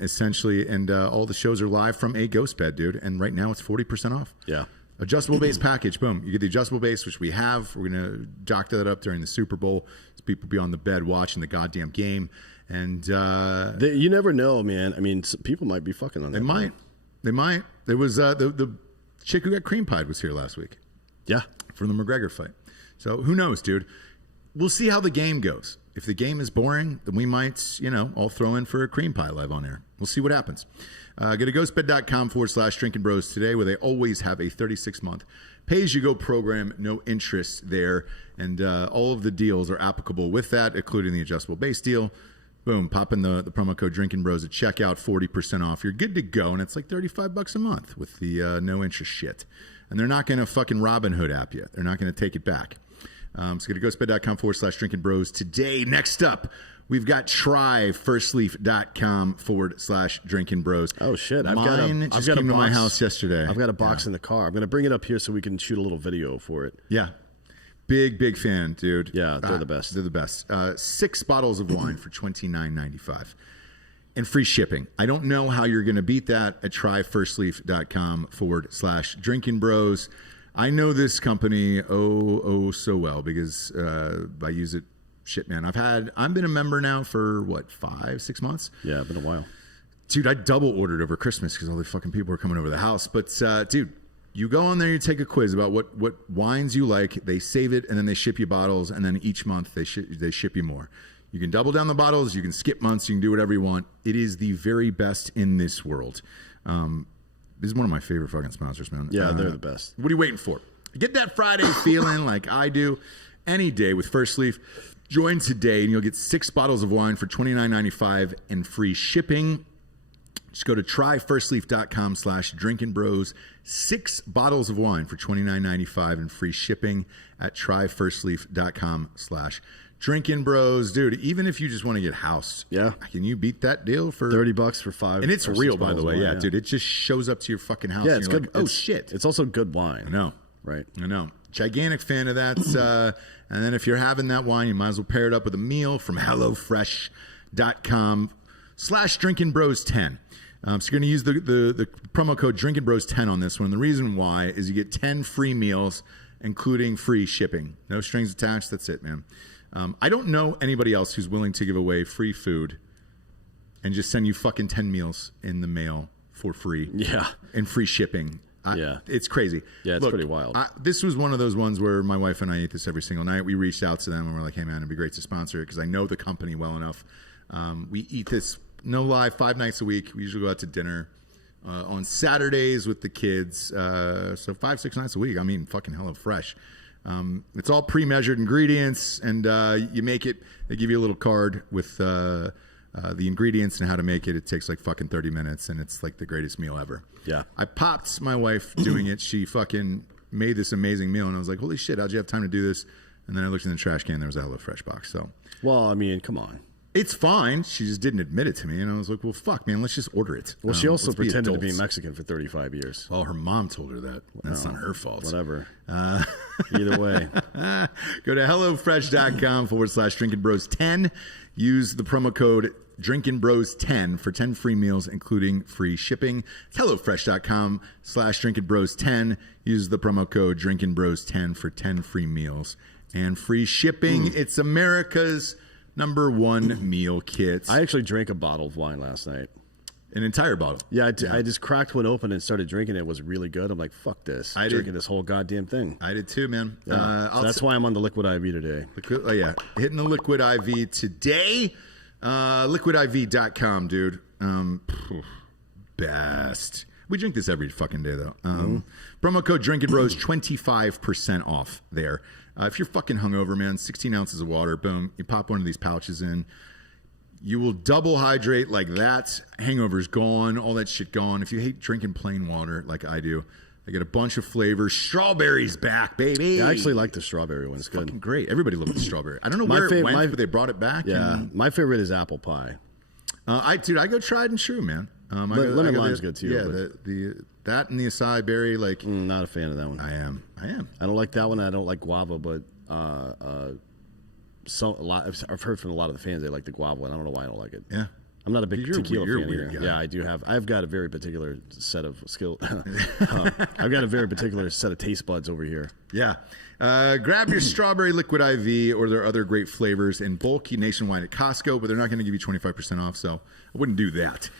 essentially. And all the shows are live from a ghost bed, dude. And right now it's 40% off. Yeah. Adjustable base package, boom. You get the adjustable base, which we have. We're going to doctor that up during the Super Bowl so people be on the bed watching the goddamn game. And You never know, man. I mean, people might be fucking on that. They might. There was the chick who got cream pied was here last week. Yeah. From the McGregor fight. So who knows, dude? We'll see how the game goes. If the game is boring, then we might, all throw in for a cream pie live on air. We'll see what happens. Go to ghostbed.com/Drinkin' Bros today, where they always have a 36-month pay-as-you-go program, no interest there. And all of the deals are applicable with that, including the adjustable base deal. Boom, pop in the promo code Drinkin' Bros at checkout, 40% off. You're good to go, and it's like $35 a month with the no interest shit. And they're not going to fucking Robin Hood app you. They're not going to take it back. So go to ghostbed.com/Drinkin' Bros today. Next up, we've got tryfirstleaf.com/Drinkin' Bros. Oh shit! I've got a box to my house yesterday. I've got a box in the car. I'm gonna bring it up here so we can shoot a little video for it. Yeah, big fan, dude. Yeah, they're the best. They're the best. 6 bottles of wine for $29.95 and free shipping. I don't know how you're gonna beat that at tryfirstleaf.com/Drinkin' Bros. I know this company so well because I use it. Shit, man. I've been a member now for 5-6 months. Yeah, it's been a while. Dude, I double ordered over Christmas because all the fucking people were coming over the house. But dude, you go on there, you take a quiz about what wines you like. They save it and then they ship you bottles, and then each month they ship you more. You can double down the bottles. You can skip months. You can do whatever you want. It is the very best in this world. This is one of my favorite fucking sponsors, man. Yeah, they're the best. What are you waiting for? Get that Friday feeling like I do any day with First Leaf. Join today and you'll get 6 bottles of wine for $29.95 and free shipping. Just go to tryfirstleaf.com/Drinkin' Bros. 6 bottles of wine for $29.95 and free shipping at tryfirstleaf.com/Drinkin' Bros. Dude, even if you just want to get housed, can you beat that deal for $30 for 5? And it's real, by the way. Yeah, dude. It just shows up to your fucking house. Yeah, and it's you're good. Like, oh shit! It's also good wine. I know. Right. I know. Gigantic fan of that. And then if you're having that wine, you might as well pair it up with a meal from HelloFresh.com/Drinkin' Bros 10. So you're going to use the promo code Drinkin' Bros 10 on this one. And the reason why is you get 10 free meals, including free shipping. No strings attached. That's it, man. I don't know anybody else who's willing to give away free food and just send you fucking 10 meals in the mail for free. Yeah. And free shipping. It's crazy. Yeah, it's pretty wild. This was one of those ones where my wife and I eat this every single night. We reached out to them and we're like, hey, man, it'd be great to sponsor it because I know the company well enough. We eat this, no lie, 5 nights a week. We usually go out to dinner on Saturdays with the kids. So 5-6 nights a week. I'm eating fucking HelloFresh. It's all pre-measured ingredients, and you make it. They give you a little card with the ingredients and how to make it. It takes like fucking 30 minutes, and it's like the greatest meal ever. Yeah. I popped my wife doing it. She fucking made this amazing meal, and I was like, holy shit, how'd you have time to do this? And then I looked in the trash can, there was a HelloFresh box. So, well, I mean, come on. It's fine. She just didn't admit it to me, and I was like, well, fuck, man, let's just order it. Well, she also pretended to be Mexican for 35 years. Well, her mom told her that. That's not her fault. Whatever. Either way. Go to HelloFresh.com/Drinkin' Bros 10. Use the promo code Drinkin' Bros 10 for 10 free meals, including free shipping. It's HelloFresh.com/Drinkin' Bros 10. Use the promo code Drinkin' Bros 10 for 10 free meals and free shipping. It's America's #1 meal kit. I actually drank a bottle of wine last night. An entire bottle. Yeah, I just cracked one open and started drinking it. It was really good. I'm like, fuck this. I'm drinking this whole goddamn thing. I did too, man. Yeah. So that's why I'm on the Liquid IV today. Hitting the Liquid IV today. LiquidIV.com, dude. Best. We drink this every fucking day, though. Promo code Drinkin' Bros 25% off there. If you're fucking hungover, man, 16 ounces of water, boom, you pop one of these pouches in. You will double hydrate like that. Hangover's gone, all that shit gone. If you hate drinking plain water like I do, they get a bunch of flavors. Strawberry's back, baby. Yeah, I actually like the strawberry one. It's good. Fucking great. Everybody loves the strawberry. I don't know where it went, but they brought it back. Yeah, my favorite is apple pie. I go tried and true, man. Lemon lime's good too. Yeah, that and the acai berry, like not a fan of that one. I am. I don't like that one. I don't like guava, but I've heard from a lot of the fans they like the guava one. I don't know why I don't like it. Yeah. I'm not a big tequila fan weird either. guy. Yeah, I do have. I've got a very particular set of skill. I've got a very particular set of taste buds over here. Yeah. Grab your strawberry Liquid IV or their other great flavors in bulk nationwide at Costco, but they're not going to give you 25% off, so I wouldn't do that.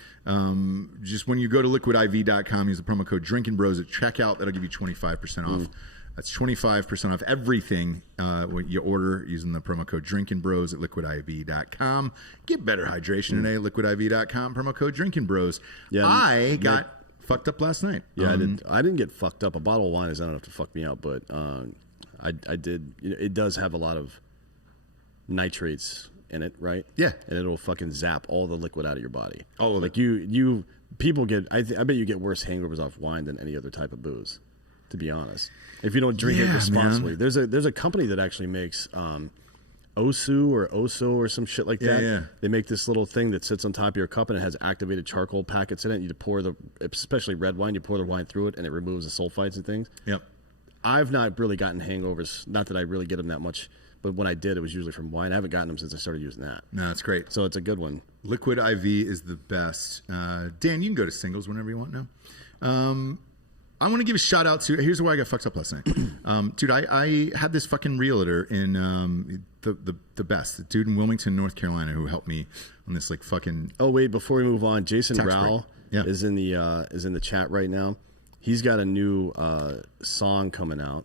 Just when you go to liquidiv.com, use the promo code Drinkin' Bros at checkout. That'll give you 25% off That's 25% off everything when you order using the promo code Drinkin Bros at liquidiv.com. Get better hydration today at liquidiv.com. Promo code Drinkin Bros. Yeah, I got fucked up last night. Yeah, I didn't get fucked up. A bottle of wine is not enough to fuck me out, but I did. You know, it does have a lot of nitrates in it, right? Yeah, and it'll fucking zap all the liquid out of your body. Oh, like you people get. I bet you get worse hangovers off wine than any other type of booze. To be honest, if you don't drink it responsibly, man. there's a company that actually makes Osu or Oso or some shit like that. Yeah. They make this little thing that sits on top of your cup and it has activated charcoal packets in it. You pour especially red wine, you pour the wine through it and it removes the sulfites and things. Yep. I've not really gotten hangovers. Not that I really get them that much, but when I did, it was usually from wine. I haven't gotten them since I started using that. No, that's great. So it's a good one. Liquid IV is the best. Dan, you can go to singles whenever you want now. I want to give a shout out to. Here's why I got fucked up last night, dude. I had this fucking realtor in the best, the dude in Wilmington, North Carolina, who helped me on this like fucking. Oh wait, before we move on, Jason Tax Rowell break. Yeah. is in the chat right now. He's got a new song coming out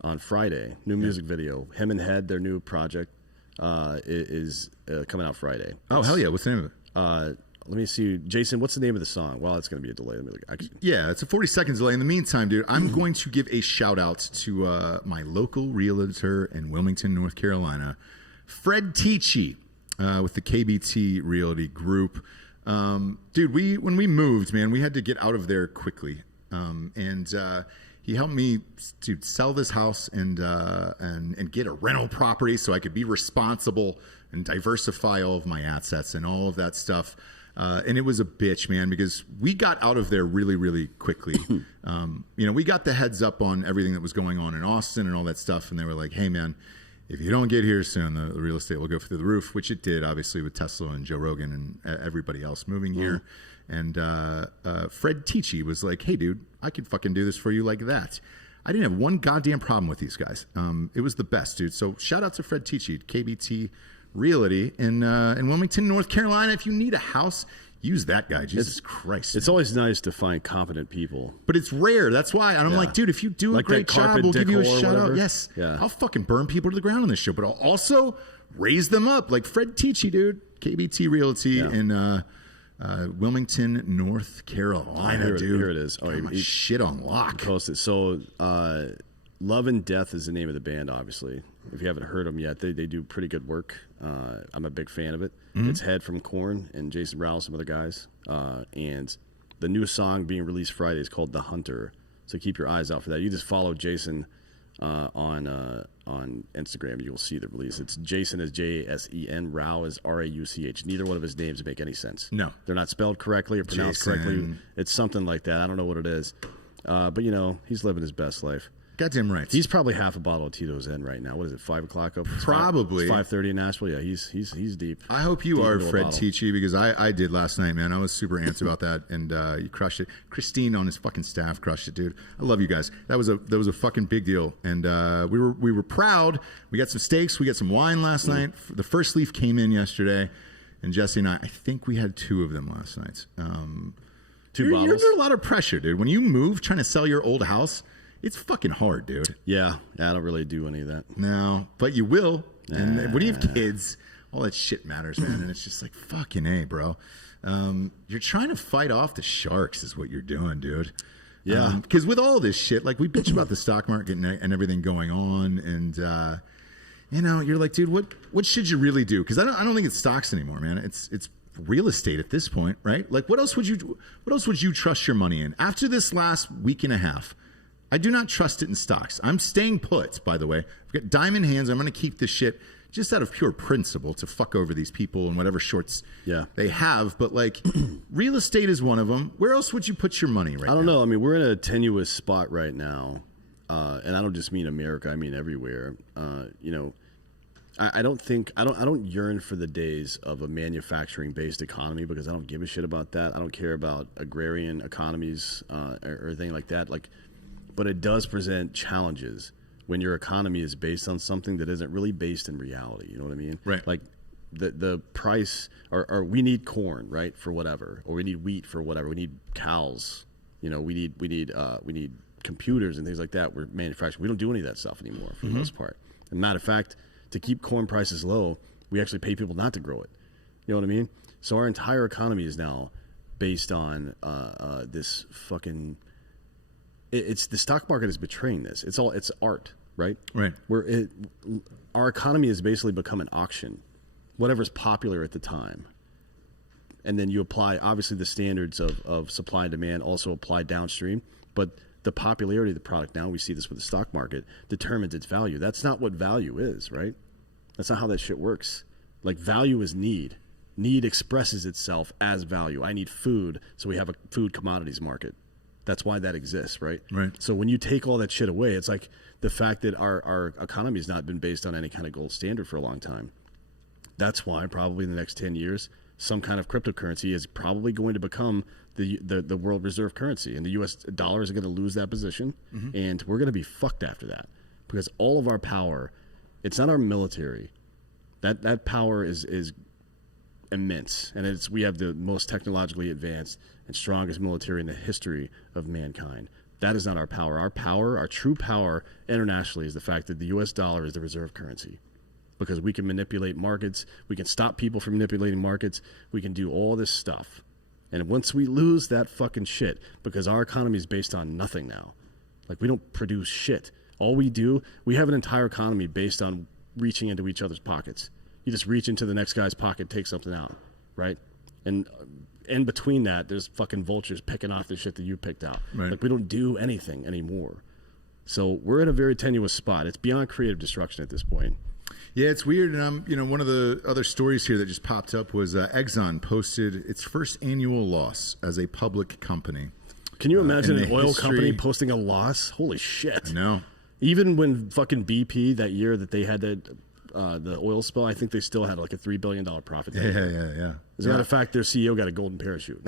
on Friday. New music video. Him and Head, their new project, is coming out Friday. Oh hell yeah! What's the name of it? Let me see, Jason. What's the name of the song? Well, it's going to be a delay. Let me look. Actually, Yeah, it's a 40-second delay. In the meantime, dude, I'm going to give a shout out to my local realtor in Wilmington, North Carolina, Fred Tichy, with the KBT Realty Group. Dude, when we moved, man, we had to get out of there quickly, and he helped me to sell this house and get a rental property so I could be responsible and diversify all of my assets and all of that stuff. And it was a bitch, man, because we got out of there really, really quickly. We got the heads up on everything that was going on in Austin and all that stuff. And they were like, hey, man, if you don't get here soon, the real estate will go through the roof, which it did, obviously, with Tesla and Joe Rogan and everybody else moving here. And Fred Tichy was like, hey, dude, I could fucking do this for you like that. I didn't have one goddamn problem with these guys. It was the best, dude. So shout out to Fred Tichy, KBT Realty in Wilmington, North Carolina. If you need a house, use that guy. Jesus Christ. it's always nice to find competent people. But it's rare. That's why. And I'm like, dude, if you do Like a great that job, carpet we'll give you a decor or shout out. whatever. Yes. Yeah. I'll fucking burn people to the ground on this show, but I'll also raise them up. Like Fred Tichy, dude. KBT Realty in Wilmington, North Carolina, dude. Here it is. Oh, Got my shit on lock. Posted. So, Love and Death is the name of the band, obviously. If you haven't heard them yet, they do pretty good work. I'm a big fan of it. It's Head from Korn and Jason Rowell, some other guys. And the new song being released Friday is called The Hunter. So keep your eyes out for that. You just follow Jason on Instagram. You'll see the release. It's Jason is Jasen, Rao is Rauch. Neither one of his names make any sense. No. They're not spelled correctly or pronounced Jason. correctly. It's something like that. I don't know what it is. But, he's living his best life. Goddamn right. He's probably half a bottle of Tito's in right now. What is it? 5 o'clock up? Probably. 5:30 in Nashville. Yeah, he's deep. I hope you Deep are into a Fred bottle. Tichy because I did last night, man. I was super amped about that, and you crushed it. Christine on his fucking staff crushed it, dude. I love you guys. That was a fucking big deal, and we were proud. We got some steaks, we got some wine last night. The first leaf came in yesterday, and Jesse and I think we had 2 of them last night. Two bottles? You're under a lot of pressure, dude. When you move, trying to sell your old house, it's fucking hard, dude. Yeah, I don't really do any of that. No, but you will. And when you have kids, all that shit matters, man. And it's just like, fucking A, bro. You're trying to fight off the sharks is what you're doing, dude. Yeah. Because with all this shit, like we bitch about the stock market and everything going on. And, you're like, dude, what should you really do? Because I don't think it's stocks anymore, man. It's real estate at this point, right? Like what else would you trust your money in? After this last week and a half, I do not trust it in stocks. I'm staying put, by the way. I've got diamond hands. I'm going to keep this shit just out of pure principle to fuck over these people and whatever shorts they have. But, like, real estate is one of them. Where else would you put your money right now? I don't know. I mean, we're in a tenuous spot right now. And I don't just mean America. I mean everywhere. I don't yearn for the days of a manufacturing-based economy because I don't give a shit about that. I don't care about agrarian economies or anything like that. But it does present challenges when your economy is based on something that isn't really based in reality. You know what I mean? Right. Like the price, or we need corn, right, for whatever, or we need wheat for whatever. We need cows. We need computers and things like that were manufactured. We don't do any of that stuff anymore for the most part. And matter of fact, to keep corn prices low, we actually pay people not to grow it. You know what I mean? So our entire economy is now based on this fucking. It's the stock market is betraying this. It's art, right? Right. Our economy has basically become an auction, whatever's popular at the time, and then you apply obviously the standards of supply and demand also apply downstream, but the popularity of the product, now we see this with the stock market, determines its value. That's not what value is, right? That's not how that shit works. Like, value is need. Need expresses itself as value. I need food, so we have a food commodities market. That's why that exists, right? Right. So when you take all that shit away, it's like the fact that our economy has not been based on any kind of gold standard for a long time. That's why probably in the next 10 years, some kind of cryptocurrency is probably going to become the world reserve currency, and the U.S. dollar is going to lose that position, and we're going to be fucked after that, because all of our power, it's not our military. That power is immense, and we have the most technologically advanced and strongest military in the history of mankind. That is not our power. Our true power internationally is the fact that the U.S. dollar is the reserve currency, because we can manipulate markets, we can stop people from manipulating markets, we can do all this stuff. And once we lose that fucking shit, because our economy is based on nothing now, like, we don't produce shit. All we do, we have an entire economy based on reaching into each other's pockets. You just reach into the next guy's pocket, take something out, right? And in between that, there's fucking vultures picking off the shit that you picked out. Right. Like, we don't do anything anymore. So we're in a very tenuous spot. It's beyond creative destruction at this point. Yeah, it's weird. And one of the other stories here that just popped up was Exxon posted its first annual loss as a public company. Can you imagine in an the oil history- company posting a loss? Holy shit. I know. Even when fucking BP that year that they had the oil spill, I think they still had like a $3 billion profit. Yeah. As a matter of fact, their CEO got a golden parachute.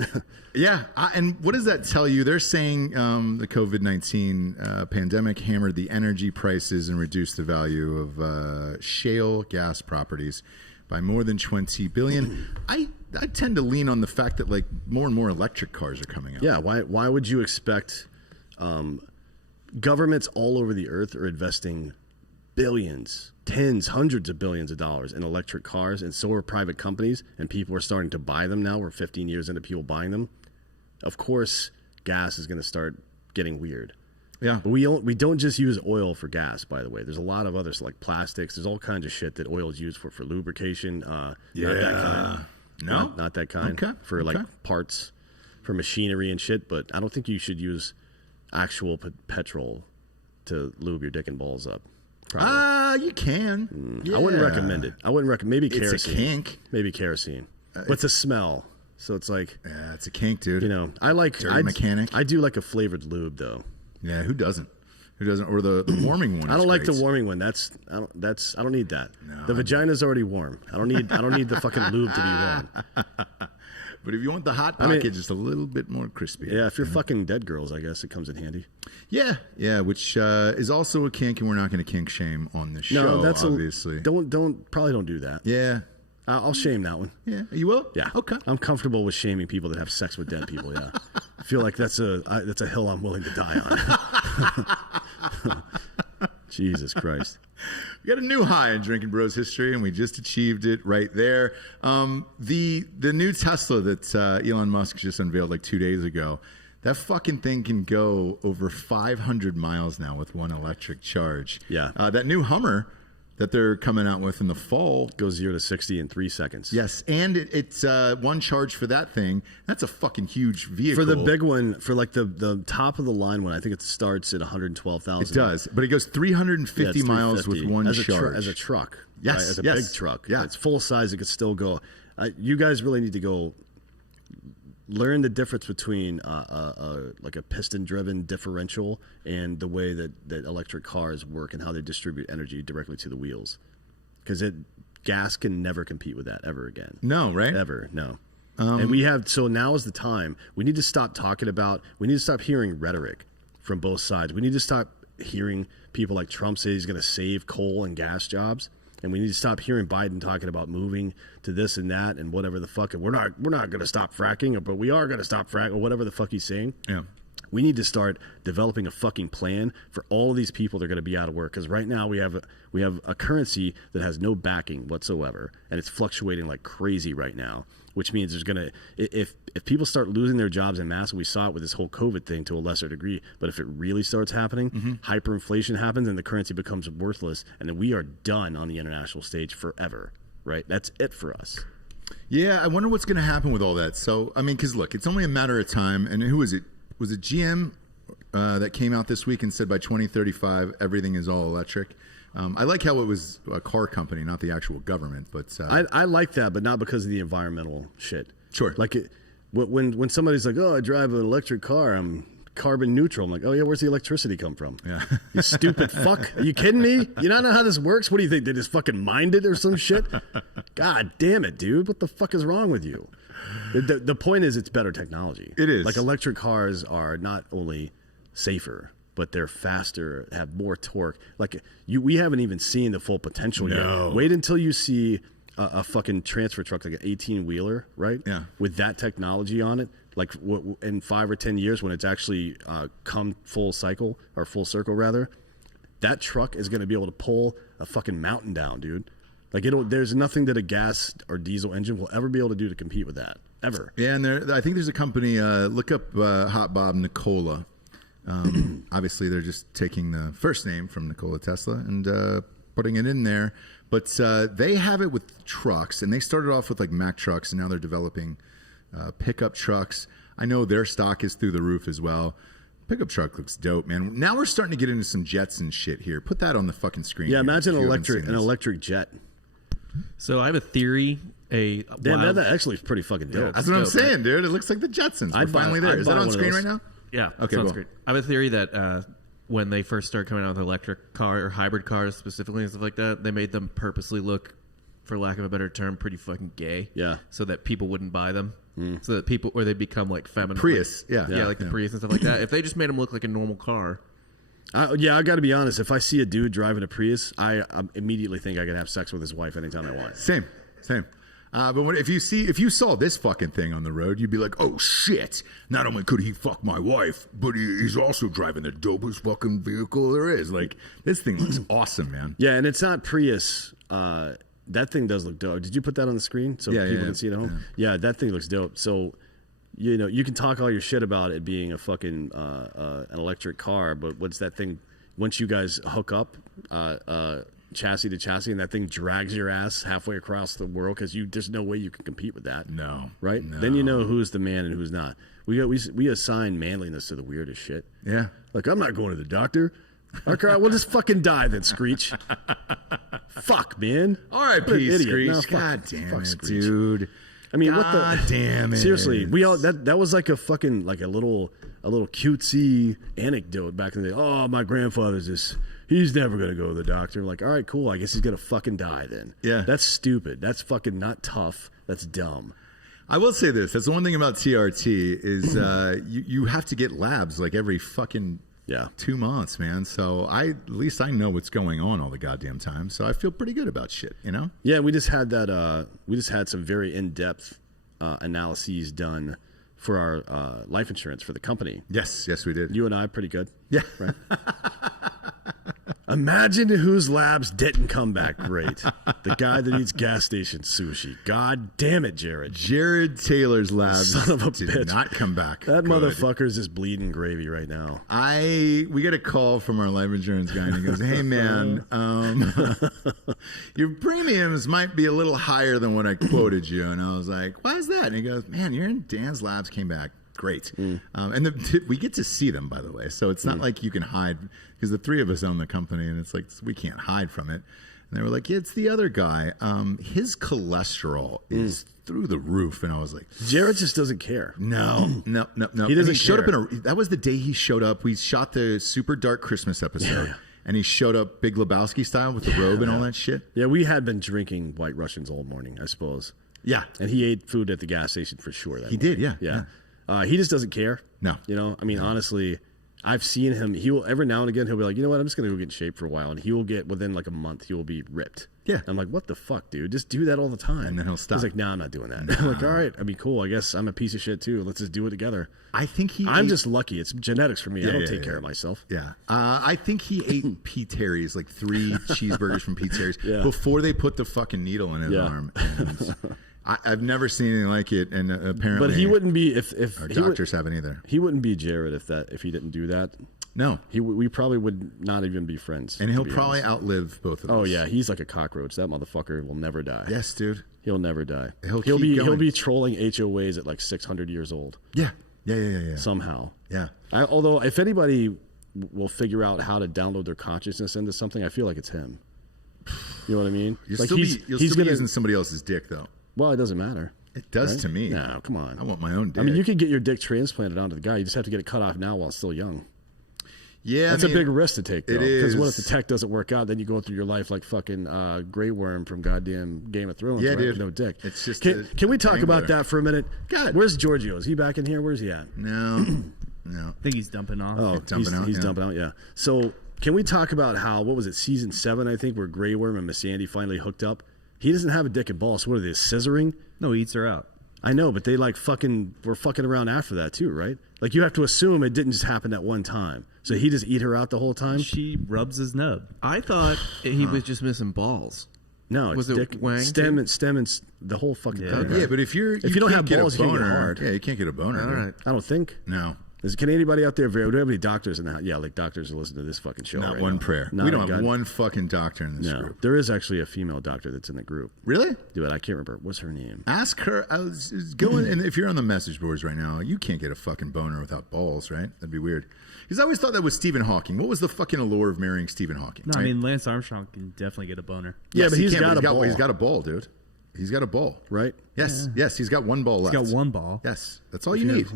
Yeah, and what does that tell you? They're saying the COVID-19 pandemic hammered the energy prices and reduced the value of shale gas properties by more than $20 billion. I tend to lean on the fact that, like, more and more electric cars are coming out. Yeah, why would you expect governments all over the earth are investing billions, tens, hundreds of billions of dollars in electric cars, and so are private companies, and people are starting to buy them now. We're 15 years into people buying them. Of course, gas is going to start getting weird. Yeah. But we don't just use oil for gas, by the way. There's a lot of others, like plastics. There's all kinds of shit that oil is used for lubrication. Not that kind. No? Not that kind. Okay. For like parts, for machinery and shit. But I don't think you should use actual petrol to lube your dick and balls up. You can. I wouldn't recommend it. I wouldn't recommend. Maybe kerosene. It's a kink. Maybe kerosene. But it's a smell. So it's like, Yeah, it's a kink, dude. you know, I like Dirty mechanic. I do like a flavored lube though. Yeah, who doesn't? Who doesn't? Or the warming one. I is don't like great. the warming one. I don't need that. The vagina's already warm. I don't need the fucking lube to be warm. But if you want the hot pocket, just a little bit more crispy. Yeah, if you're fucking dead girls, I guess it comes in handy. Yeah, which is also a kink, and we're not going to kink shame on the show. No, that's obviously. Don't do that. Yeah, I'll shame that one. yeah, you will. Yeah. Okay. I'm comfortable with shaming people that have sex with dead people. Yeah. I feel like that's a hill I'm willing to die on. Jesus Christ. We got a new high in Drinking Bros history, and we just achieved it right there. The new Tesla that Elon Musk just unveiled like 2 days ago, that fucking thing can go over 500 miles now with one electric charge. Yeah. That new Hummer that they're coming out with in the fall Goes 0 to 60 in 3 seconds. Yes, and it's one charge for that thing. That's a fucking huge vehicle. For the big one, for like the top of the line one, I think it starts at 112,000. It does, but it goes 350 miles with one charge. As a truck. Yes, right? As a yes. big truck. Yeah. It's full size. It could still go. You guys really need to go learn the difference between like a piston-driven differential and the way that electric cars work and how they distribute energy directly to the wheels. Because gas can never compete with that ever again. No, right? Ever, no. And so now is the time. We need to stop we need to stop hearing rhetoric from both sides. We need to stop hearing people like Trump say he's going to save coal and gas jobs. And we need to stop hearing Biden talking about moving to this and that and whatever the fuck. And we're not going to stop fracking, but we are going to stop fracking, or whatever the fuck he's saying. Yeah. We need to start developing a fucking plan for all of these people that are going to be out of work. Because right now we have a currency that has no backing whatsoever, and it's fluctuating like crazy right now. Which means there's gonna if people start losing their jobs en masse, we saw it with this whole COVID thing to a lesser degree. But if it really starts happening, hyperinflation happens, and the currency becomes worthless, and then we are done on the international stage forever. Right? That's it for us. Yeah, I wonder what's going to happen with all that. So, I mean, because look, it's only a matter of time. And who was it? Was it GM that came out this week and said by 2035 everything is all electric? I like how it was a car company, not the actual government. But I like that, but not because of the environmental shit. Sure. Like when somebody's like, "Oh, I drive an electric car. I'm carbon neutral." I'm like, "Oh yeah, where's the electricity come from?" Yeah. You stupid fuck. Are you kidding me? You don't know how this works? What do you think? They just fucking mined it or some shit? God damn it, dude. What the fuck is wrong with you? The point is, it's better technology. It is. Like electric cars are not only safer, but they're faster, have more torque. Like we haven't even seen the full potential yet. Wait until you see a fucking transfer truck, like an 18-wheeler, right? Yeah. With that technology on it, like in 5 or 10 years when it's actually come full cycle or full circle rather, that truck is going to be able to pull a fucking mountain down, dude. Like there's nothing that a gas or diesel engine will ever be able to do to compete with that ever. Yeah, and I think there's a company. Look up Hot Bob Nikola. Obviously, they're just taking the first name from Nikola Tesla and putting it in there. But they have it with trucks, and they started off with like Mack trucks, and now they're developing pickup trucks. I know their stock is through the roof as well. Pickup truck looks dope, man. Now we're starting to get into some jets and shit here. Put that on the fucking screen. Yeah, here, imagine if you haven't seen an this. electric jet. So I have a theory. Damn, that actually is pretty fucking dope. That's what I'm dope, saying, dude. It looks like the Jetsons. We're I'd buy- finally there. I'd Is buy that on one of screen those. right now? Yeah, Okay, sounds cool. great. I have a theory that when they first started coming out with electric car or hybrid cars specifically and stuff like that, they made them purposely look, for lack of a better term, pretty fucking gay. Yeah. So that people wouldn't buy them. So that people, or they become like feminine. Prius, yeah. Yeah, like the Prius and stuff like that. If they just made them look like a normal car. I got to be honest. If I see a dude driving a Prius, I immediately think I could have sex with his wife anytime I want. Same. But if you saw this fucking thing on the road, you'd be like, oh shit! Not only could he fuck my wife, but he's also driving the dopest fucking vehicle there is. Like, this thing looks awesome, man. Yeah, and it's not Prius. That thing does look dope. Did you put that on the screen so people can see it at home? Yeah, that thing looks dope. So, you can talk all your shit about it being a fucking an electric car, but what's that thing? Once you guys hook up chassis to chassis, and that thing drags your ass halfway across the world because there's no way you can compete with that. No, right? no. Then you know who's the man and who's not. We assign manliness to the weirdest shit. Yeah. Like, I'm not going to the doctor. Okay, we'll just fucking die then, Screech. Fuck, man. R.I.P. What an idiot. Screech. No, fuck- God damn fuck it, Screech. dude. I mean, God damn it. Seriously, we all that was like a fucking like a little cutesy anecdote back in the day. Oh, my grandfather's he's never gonna go to the doctor. Like, all right, cool. I guess he's gonna fucking die then. Yeah. That's stupid. That's fucking not tough. That's dumb. I will say this. That's the one thing about TRT is you have to get labs like every fucking 2 months, man. So at least I know what's going on all the goddamn time. So I feel pretty good about shit, you know? Yeah, we just had that. We just had some very in-depth analyses done for our life insurance for the company. Yes, we did. You and I, pretty good. Yeah. Right. Imagine whose labs didn't come back great. The guy that eats gas station sushi. God damn it, Jared. Jared Taylor's labs Son of a did bitch. not come back. That good. motherfucker's just bleeding gravy right now. We get a call from our life insurance guy and he goes, hey man, your premiums might be a little higher than what I quoted you. And I was like, why is that? And he goes, man, you're in Dan's labs, came back. Great. And we get to see them, by the way. So it's not like you can hide because the three of us own the company and it's like we can't hide from it. And they were like, yeah, it's the other guy. His cholesterol is through the roof. And I was like, Jared just doesn't care. No. He doesn't showed care. up that was the day he showed up. We shot the super dark Christmas episode. Yeah. And he showed up Big Lebowski style with the robe and all that shit. Yeah, we had been drinking White Russians all morning, I suppose. Yeah. And he ate food at the gas station for sure. He did, yeah. Yeah. He just doesn't care. No. You know, I mean, honestly, I've seen him. He will every now and again he'll be like, you know what? I'm just gonna go get in shape for a while, and he will get within like a month he will be ripped. Yeah. I'm like, what the fuck, dude? Just do that all the time. And then he'll stop. He's like, nah, I'm not doing that. I'm like, all right, I mean, cool. I guess I'm a piece of shit too. Let's just do it together. I think I'm just lucky. It's genetics for me. I don't take care of myself. Yeah. I think he ate P. Terry's, like 3 cheeseburgers from P. Terry's before they put the fucking needle in his arm. And I've never seen anything like it, and apparently, but he wouldn't be if our doctors haven't either. He wouldn't be Jared if he didn't do that. No, we probably would not even be friends. And he'll probably outlive both of us. Oh yeah, he's like a cockroach. That motherfucker will never die. Yes, dude. He'll never die. He'll be trolling HOAs at like 600 years old. Yeah. Somehow. Yeah. Although if anybody will figure out how to download their consciousness into something, I feel like it's him. You know what I mean? You'll still be using somebody else's dick, though. Well, it doesn't matter. It does to me. No, come on. I want my own dick. I mean, you could get your dick transplanted onto the guy. You just have to get it cut off now while it's still young. Yeah, that's a big risk to take, though. Because what if the is. tech doesn't work out? Then you go through your life like fucking Grey Worm from goddamn Game of Thrones. Yeah, right? dude. No dick. It's just can we talk about angler. that for a minute? God, where's Giorgio? Is he back in here? Where's he at? No, no. I think he's dumping off. Oh, he's dumping out. Yeah. So can we talk about how what was it, season 7? I think where Grey Worm and Miss Sandy finally hooked up. He doesn't have a dick and balls. So what are they, scissoring? No, he eats her out. I know, but they like were fucking around after that too, right? Like you have to assume it didn't just happen at one time. So he just eat her out the whole time? She rubs his nub. I thought he was just missing balls. No, Was it's it dick, wang stem too? and the whole fucking thing. Yeah, but if you don't have can't get a balls, you can't get boner, hard. Yeah, you can't get a boner. All dude. right. I don't think. No. Can anybody out there? Do we have any doctors in that? Yeah, like doctors who listen to this fucking show. Not right one now. prayer. Not We a don't have god- one fucking doctor in this No, group. there is actually a female doctor that's in the group. Really? Dude, I can't remember. What's her name? Ask her. I was going, and if you're on the message boards right now, you can't get a fucking boner without balls, right? That'd be weird. Because I always thought that was Stephen Hawking. What was the fucking allure of marrying Stephen Hawking? No, right? I mean Lance Armstrong can definitely get a boner. Yeah, but he he's can, got a ball. He's got a ball, dude. He's got a ball. Right? Yes, yes, he's got one ball left. He's got one ball. Yes, that's all you need.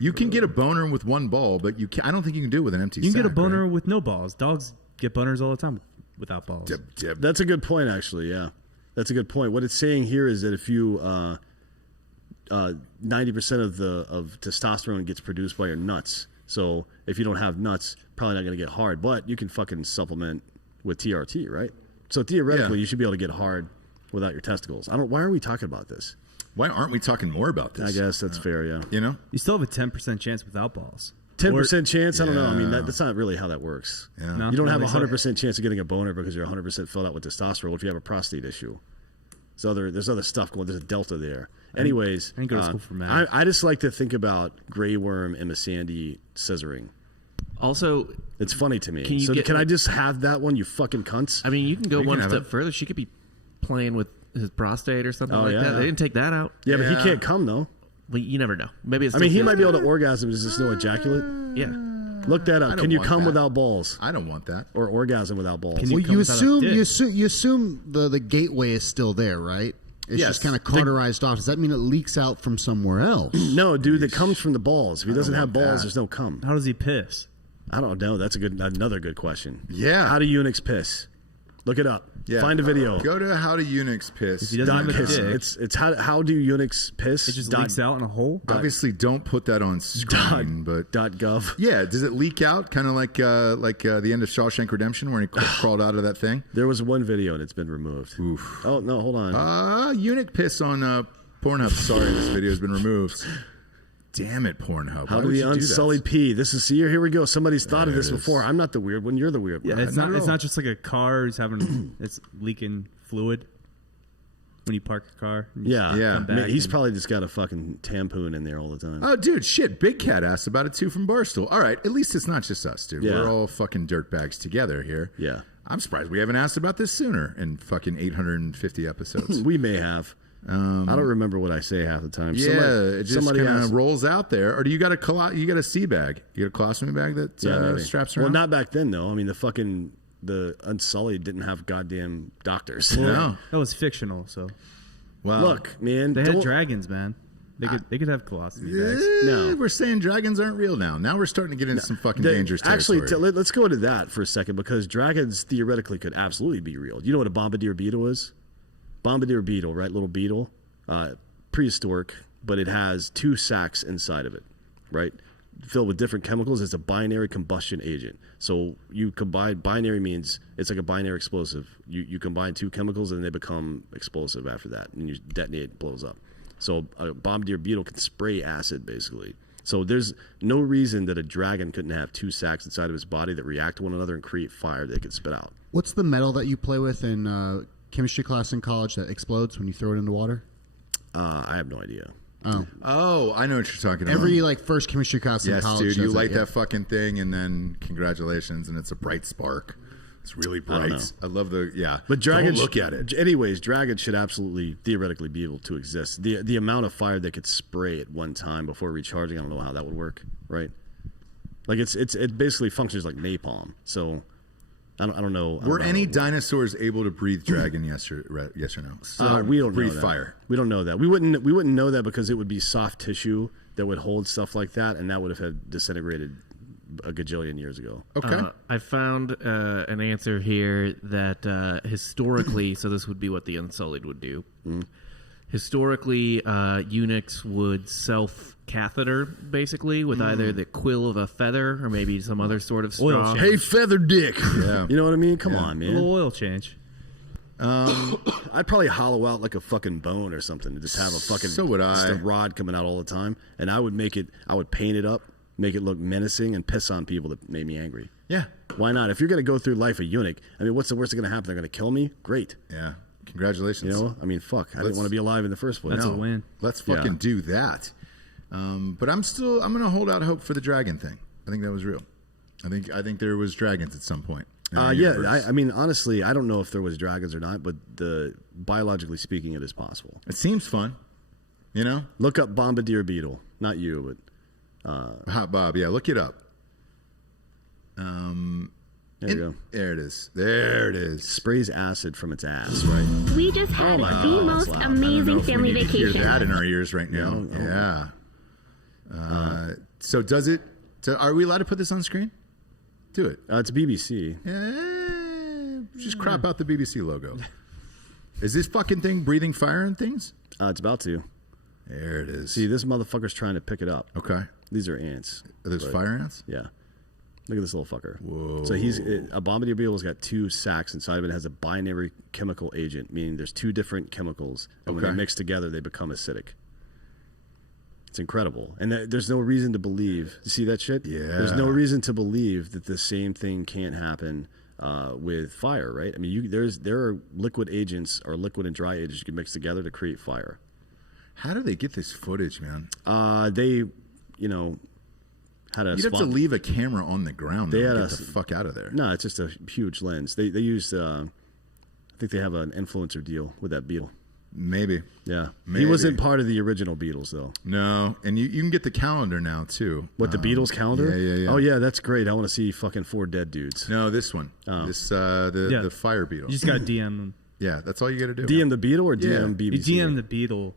You can get a boner with one ball, but you can, I don't think you can do it with an empty You can get a sack, boner right? with no balls. Dogs get boners all the time without balls. That's a good point, actually. Yeah, that's a good point. What it's saying here is that if you 90% of testosterone gets produced by your nuts. So if you don't have nuts, probably not going to get hard. But you can fucking supplement with TRT, right? So theoretically, you should be able to get hard without your testicles. Why are we talking about this? Why aren't we talking more about this? I guess that's fair. Yeah. You know? You still have a 10% chance without balls. 10% chance? I don't know. I mean, Yeah. that's not really how that works. Yeah. No? You don't have a They say- 100% chance of getting a boner because you're 100% filled out with testosterone. What if you have a prostate issue? There's other stuff going. There's a delta there. Anyways, I didn't go to school for math. I just like to think about Grey Worm and Miss Sandy scissoring. Also, It's funny to me. Can you So get, can I like- just have that one? You fucking cunts. I mean, you can go You can one have step it. further. She could be playing with his prostate or something Oh, like yeah. that. They didn't take that out. Yeah, but he Yeah. can't come though. Well, you never know. Maybe it's. I mean, he might be able to orgasm. Is just no ejaculate? Yeah. Look that I up. don't Can you want come that. without balls I don't want that. or orgasm without balls? Can you Well, come you without a assume dick. you assume the gateway is still there, right? It's Yes. just kind of cauterized off. Does that mean it leaks out from somewhere else? No, dude, it comes from the balls. If he doesn't have want balls, that. there's no cum. How does he piss? I don't know. That's another good question. Yeah. How do eunuchs piss? Look it up. Yeah. Find a video. Go to How Do Eunuchs Piss. If he doesn't Dot have a piss. dick, It's how do eunuchs piss? it just Dot- leaks out in a hole. Obviously, don't put that on screen, but Dot gov. yeah, does it leak out? Kind of like the end of Shawshank Redemption, where he crawled out of that thing. There was one video and it's been removed. Oof. Oh no, hold on. Eunuch piss on Pornhub. Sorry, this video has been removed. Damn it, Pornhub. How Why do would the you do that? unsullied pee? This is here we go. Somebody's thought of There this it is. before. I'm not the weird one. You're the weird one. Yeah, it's not not. at It's all. not just like a car who's having it's leaking fluid when you park your car. and you Yeah, Yeah. come Man, back he's and- probably just got a fucking tampon in there all the time. Oh, dude, shit. Big Cat asked about it too from Barstool. All right, at least it's not just us, dude. Yeah. We're all fucking dirtbags together here. Yeah. I'm surprised we haven't asked about this sooner in fucking 850 episodes. We may have. I don't remember what I say half the time. Yeah, it just somebody kind asked. of rolls out there. Or do you got a sea bag? You got a colostomy bag that Maybe. straps Well, around? not back then though. I mean, the Unsullied didn't have goddamn doctors. No. That was fictional. So Well, Look, man, they had don't- dragons, man. They could have colostomy bags. No. we're saying dragons aren't real now. Now we're starting to get into some fucking dangerous Actually, territory. let's go into that for a second because dragons theoretically could absolutely be real. You know what a bombardier beetle is? Bombardier beetle, right? Little beetle, prehistoric, but it has 2 sacs inside of it, right? filled with different chemicals. It's a binary combustion agent. So you combine, binary means it's like a binary explosive. You combine two chemicals and they become explosive after that, and you detonate, it blows up. So a bombardier beetle can spray acid, basically. So there's no reason that a dragon couldn't have two sacs inside of his body that react to one another and create fire they could spit out. What's the metal that you play with in chemistry class in college that explodes when you throw it into water? I have no idea. Oh, I know what you're talking about. Every first chemistry class in yes, college. dude, you does light it, yeah. that fucking thing, and then congratulations, and it's a bright spark. It's really bright. I love But dragons, don't look at it. Anyways, dragons should absolutely theoretically be able to exist. The amount of fire they could spray at one time before recharging, I don't know how that would work, right? Like it basically functions like napalm. So I don't know. Were any dinosaurs able to breathe dragon? Yes or no? We don't breathe know that. fire. We don't know that. We wouldn't know that because it would be soft tissue that would hold stuff like that, and that would have disintegrated a gajillion years ago. Okay. I found an answer here that historically, so this would be what the Unsullied would do. Historically, eunuchs would self-catheter, basically, with either the quill of a feather or maybe some other sort of straw. Hey, feather dick. Yeah. You know what I mean? Come on, A man. little oil change. I'd probably hollow out like a fucking bone or something and just have a fucking So would I. just a rod coming out all the time. And I would paint it up, make it look menacing, and piss on people that made me angry. Yeah. Why not? If you're going to go through life a eunuch, I mean, what's the worst that's going to happen? They're going to kill me? Great. Yeah. Congratulations. You know? I mean, fuck. I didn't want to be alive in the first place. That's a win. Let's fucking do that. But I'm going to hold out hope for the dragon thing. I think that was real. I think there was dragons at some point. in the universe. I mean, honestly, I don't know if there was dragons or not, but biologically speaking, it is possible. It seems fun. You know? Look up bombardier beetle. Not you, but Hot Bob. Yeah, look it up. there you go. There it is. There it is. Sprays acid from its ass, right? We just had my the God, most that's loud. I don't know amazing if we family need to hear vacation. that in our ears right now. Yeah. So does it? Are we allowed to put this on screen? Do it. It's BBC. Just crop out the BBC logo. Is this fucking thing breathing fire and things? It's about to. There it is. See, this motherfucker's trying to pick it up. Okay. These are ants. Are those fire ants? Yeah. Look at this little fucker. Whoa. So a bombardier beetle's got two sacs inside of it. It has a binary chemical agent, meaning there's two different chemicals, and when they Okay. mix together, they become acidic. It's incredible, and there's no reason to believe. You see that shit? Yeah. There's no reason to believe that the same thing can't happen with fire, right? I mean, there are liquid agents or liquid and dry agents you can mix together to create fire. How do they get this footage, man? They, had a You'd have to leave a camera on the ground. They They had get a- the fuck out of there. No, it's just a huge lens. They use, I think they have an influencer deal with that beetle. Maybe. Yeah. Maybe. He wasn't part of the original Beatles, though. No, and you can get the calendar now too. What, the Beatles calendar? Yeah. Oh, yeah, that's great. I want to see fucking 4 dead dudes. No, this one. Oh. This Yeah. the fire beetle. You just got to DM them. Yeah, that's all you got to do. DM the Beetle or DM Yeah. You BBC? DM the beetle.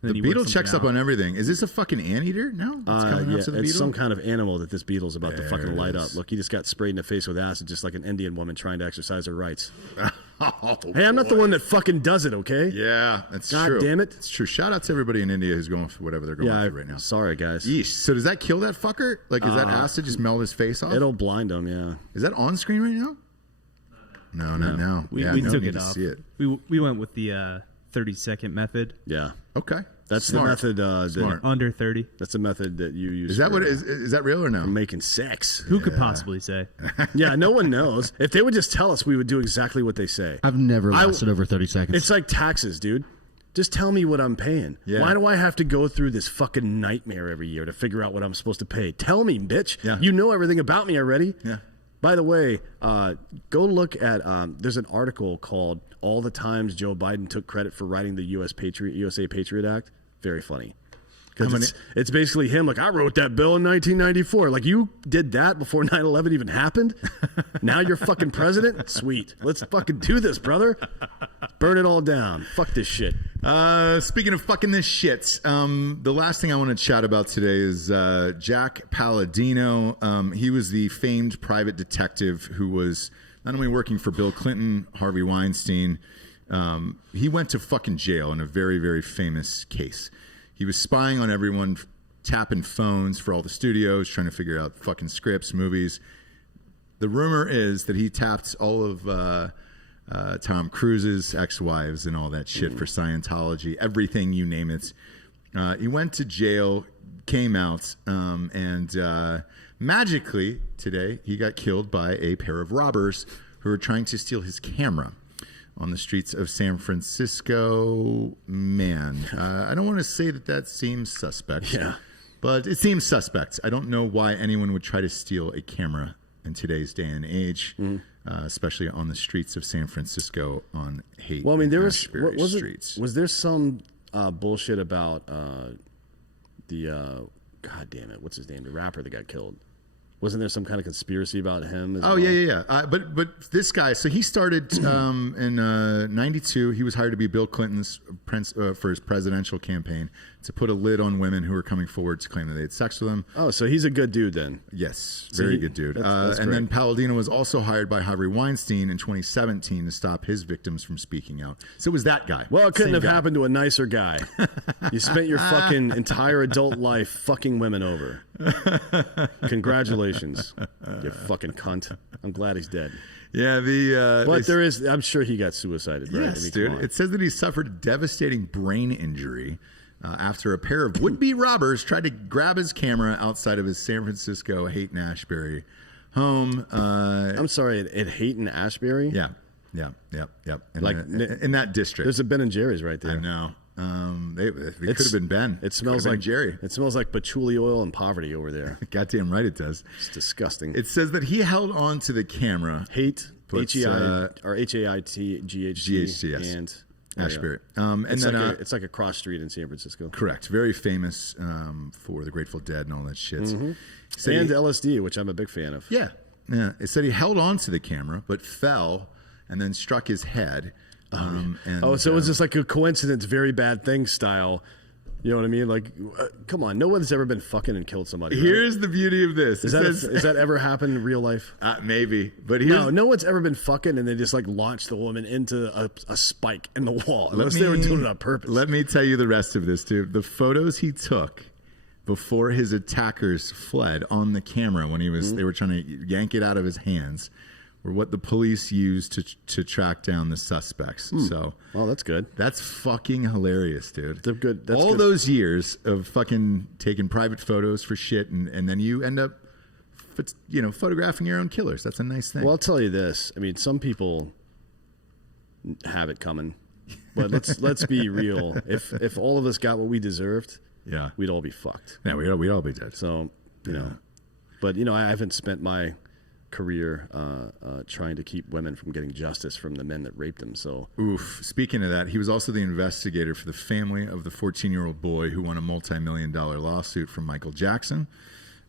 The beetle checks up on everything. Is this a fucking anteater? No, it's coming Yeah, up to the it's beetle. some kind of animal that this beetle's about to There fucking it light is. up. Look, he just got sprayed in the face with acid, just like an Indian woman trying to exercise her rights. Oh, Hey, I'm not the one that fucking does it, okay? Yeah, that's God true. damn it. It's true. Shout out to everybody in India who's going for whatever they're going Yeah, through right now. sorry, guys. Yeesh. So does that kill that fucker? Like, is that acid just melt his face off? It'll blind them, yeah. Is that on screen right now? No, not now. We Yeah, took need it to off. see it. We went with the 30-second method. Yeah. Okay, That's Smart. the method. Smart. Under 30. That's the method that you use. Is that for what is that real or no? making sex? Who could possibly say? Yeah, no one knows. If they would just tell us, we would do exactly what they say. I've never lasted over 30 seconds. It's like taxes, dude. Just tell me what I'm paying. Yeah. Why do I have to go through this fucking nightmare every year to figure out what I'm supposed to pay? Tell me, bitch. Yeah. You know everything about me already. Yeah. By the way, go look at. There's an article called "All the Times Joe Biden Took Credit for Writing the USA Patriot Act." Very funny. Because it's basically him, like, I wrote that bill in 1994. Like, you did that before 9/11 even happened? Now you're fucking president? Sweet. Let's fucking do this, brother. Burn it all down. Fuck this shit. Speaking of fucking this shit, the last thing I want to chat about today is Jack Paladino. He was the famed private detective who was not only working for Bill Clinton, Harvey Weinstein. He went to fucking jail in a very, very famous case. He was spying on everyone tapping phones for all the studios, trying to figure out fucking scripts, movies. The rumor is that he tapped all of Tom Cruise's ex-wives and all that shit for Scientology, everything, you name it. He went to jail, came out, and magically today he got killed by a pair of robbers who were trying to steal his camera on the streets of San Francisco. Man, I don't want to say that seems suspect. Yeah. But it seems suspect. I don't know why anyone would try to steal a camera in today's day and age, especially on the streets of San Francisco on Haight. Well, I mean, there was streets. Was there some bullshit about God damn it, what's his name? The rapper that got killed. Wasn't there some kind of conspircy about him? As well? Yeah. But this guy, so he started in '92. He was hired to be Bill Clinton's for his presidential campaign to put a lid on women who were coming forward to claim that they had sex with him. Oh, so he's a good dude then. Yes, So very good dude. that's and great. then Paladino was also hired by Harvey Weinstein in 2017 to stop his victims from speaking out. So it was that guy. Well, it couldn't Same have guy. happened to a nicer guy. You spent your fucking entire adult life fucking women over. Congratulations, you fucking cunt. I'm glad he's dead. Yeah, But there is, I'm sure he got suicided, right? Yes, I mean, dude. come on. It says that he suffered a devastating brain injury after a pair of would-be robbers tried to grab his camera outside of his San Francisco Haight-Ashbury home. I'm sorry, at Haight Ashbury? Yeah. In, Like, in that district. There's a Ben and Jerry's right there. I know. It could have been Ben. It smells Could have like been Jerry. It smells like patchouli oil and poverty over there. Goddamn right it does. It's disgusting. It says that he held on to the camera. Haight, But, H-E-I, or H-A-I-T-G-H-T. GHT, yes. And Ashbury. yeah. And It's, then, it's like a cross street in San Francisco. correct. Very famous for the Grateful Dead and all that shit. Mm-hmm. So And he- LSD, which I'm a big fan of. Yeah. It said he held on to the camera, but fell and then struck his head. And, So it was just like a coincidence, very bad thing style. You know what I mean? Like, come on, no one's ever been fucking and killed somebody. Right? here's the beauty of this. Is that ever happened in real life? Maybe, but here's No one's ever been fucking and they just like launched the woman into a spike in the wall, unless they were doing it on purpose. Let me tell you the rest of this, dude. The photos he took before his attackers fled on the camera when they were trying to yank it out of his hands were what the police used to track down the suspects. So, Oh, that's good. that's fucking hilarious, dude. They're good. That's All good. those years of fucking taking private photos for shit, and then you end up, photographing your own killers. That's a nice thing. Well, I'll tell you this. I mean, some people have it coming, but let's be real. If all of us got what we deserved, yeah, we'd all be fucked. yeah, we'd all be dead. So, but I haven't spent my career trying to keep women from getting justice from the men that raped them. So, Oof. Speaking of that, he was also the investigator for the family of the 14-year-old boy who won a multi-million-dollar lawsuit from Michael Jackson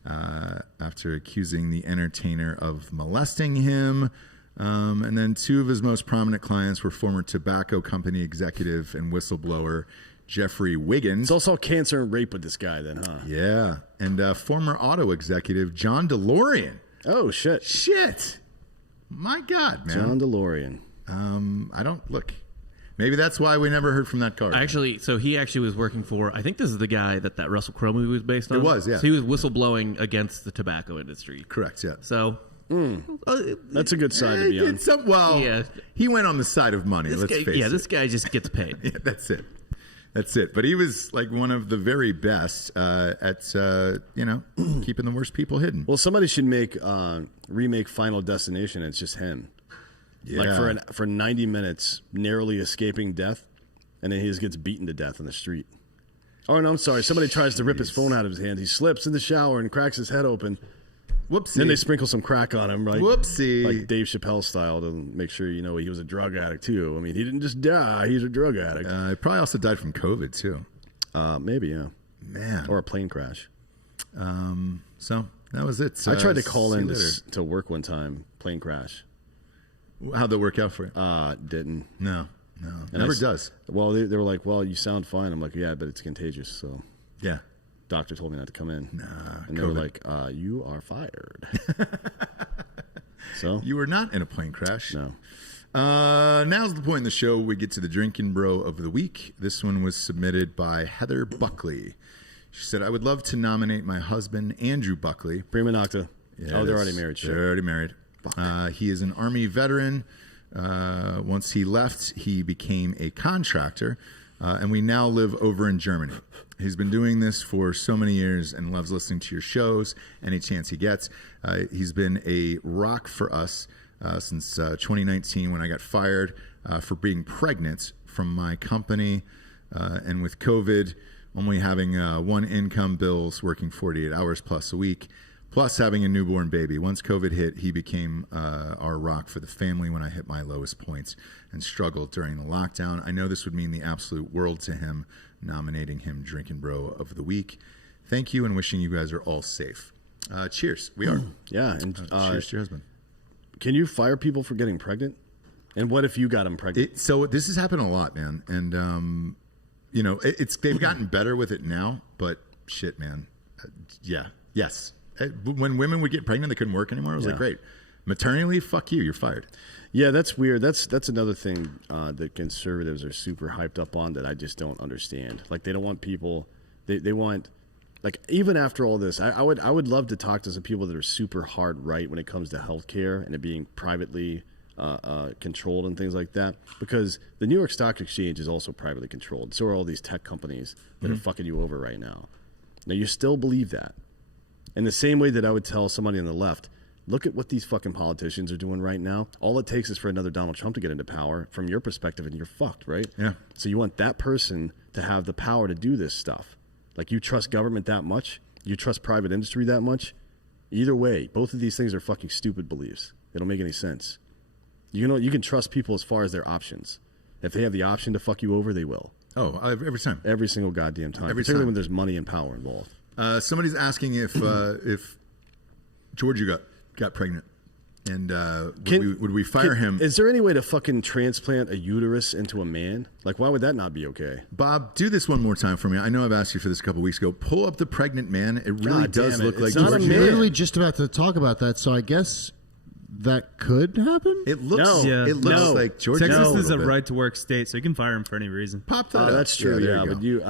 after accusing the entertainer of molesting him. And then two of his most prominent clients were former tobacco company executive and whistleblower Jeffrey Wiggins. it's also cancer and rape with this guy then, huh? Yeah. And former auto executive John DeLorean. Oh, shit. Shit. My God, man. John DeLorean. I don't look. Maybe that's why we never heard from that car. So he actually was working for, I think this is the guy that Russell Crowe movie was based on. It was, yeah. So he was whistleblowing against the tobacco industry. Correct, yeah. So, That's a good side to be on. Yeah. He went on the side of money, let's face it. this guy just gets paid. Yeah, that's it. That's it. But he was like one of the very best at keeping the worst people hidden. Well, somebody should remake Final Destination. And it's just him, like for 90 minutes, narrowly escaping death, and then he just gets beaten to death on the street. Oh no, I'm sorry. Somebody tries to rip his phone out of his hand. He slips in the shower and cracks his head open. Whoopsie. Then they sprinkle some crack on him, right? Whoopsie. Like Dave Chappelle style, to make sure he was a drug addict too. I mean, he didn't just die; he's a drug addict. He probably also died from COVID too. Maybe, yeah. Man. Or a plane crash. So that was it. I tried to call see you in later. to work one time. Plane crash. How'd that work out for you? Didn't. No. And Never I s- does. Well, they were like, "Well, you sound fine." I'm like, "Yeah, but it's contagious." So, Yeah. doctor told me not to come in. And they COVID. were like, "You are fired." So, You were not in a plane crash. no. Now's the point in the show we get to the Drinkin' Bro of the week. This one was submitted by Heather Buckley. She said, I would love to nominate my husband, Andrew Buckley. Prima nocta. Yeah, They're already married. Shit. They're already married. He is an Army veteran. Once he left, he became a contractor, and we now live over in Germany. He's been doing this for so many years and loves listening to your shows any chance he gets. He's been a rock for us since 2019 when I got fired for being pregnant from my company, and with COVID, only having one income, bills, working 48 hours plus a week, plus having a newborn baby. Once COVID hit, he became our rock for the family when I hit my lowest points and struggled during the lockdown. I know this would mean the absolute world to him, nominating him Drinkin' Bro of the Week. Thank you, and wishing you guys are all safe. Cheers. We are. Yeah. And cheers to your husband. Can you fire people for getting pregnant? And what if you got them pregnant? So this has happened a lot, man. And, you know, they've gotten better with it now, but shit, man. Yes. When women would get pregnant, they couldn't work anymore. I was like, great. Maternity leave, fuck you. You're fired. Yeah, that's weird. That's another thing that conservatives are super hyped up on that I just don't understand. Like, they don't want people. They want, like, even after all this, I would love to talk to some people that are super hard right when it comes to healthcare and it being privately controlled and things like that. Because the New York Stock Exchange is also privately controlled. So are all these tech companies that are fucking you over right now. Now, you still believe that. In the same way that I would tell somebody on the left, look at what these fucking politicians are doing right now. All it takes is for another Donald Trump to get into power from your perspective, and you're fucked, right? Yeah. So you want that person to have the power to do this stuff. Like, you trust government that much? You trust private industry that much? Either way, both of these things are fucking stupid beliefs. They don't make any sense. You know, you can trust people as far as their options. If they have the option to fuck you over, they will. Oh, every time. Every single goddamn time. Every Particularly time. when there's money and power involved. Somebody's asking if Georgia got pregnant, and would we fire him? Is there any way to fucking transplant a uterus into a man? Like, why would that not be okay? Bob, do this one more time for me. I know I've asked you for this a couple weeks ago. Pull up the pregnant man. It really God does damn it. look like It's not a Georgia. man. Literally just about to talk about that, so I guess that could happen. It looks. No. Yeah. It looks No. like Georgia. Texas a is a little bit. right to work state, so you can fire him for any reason. Pop that Oh, up. that's true. there Yeah, you but go. you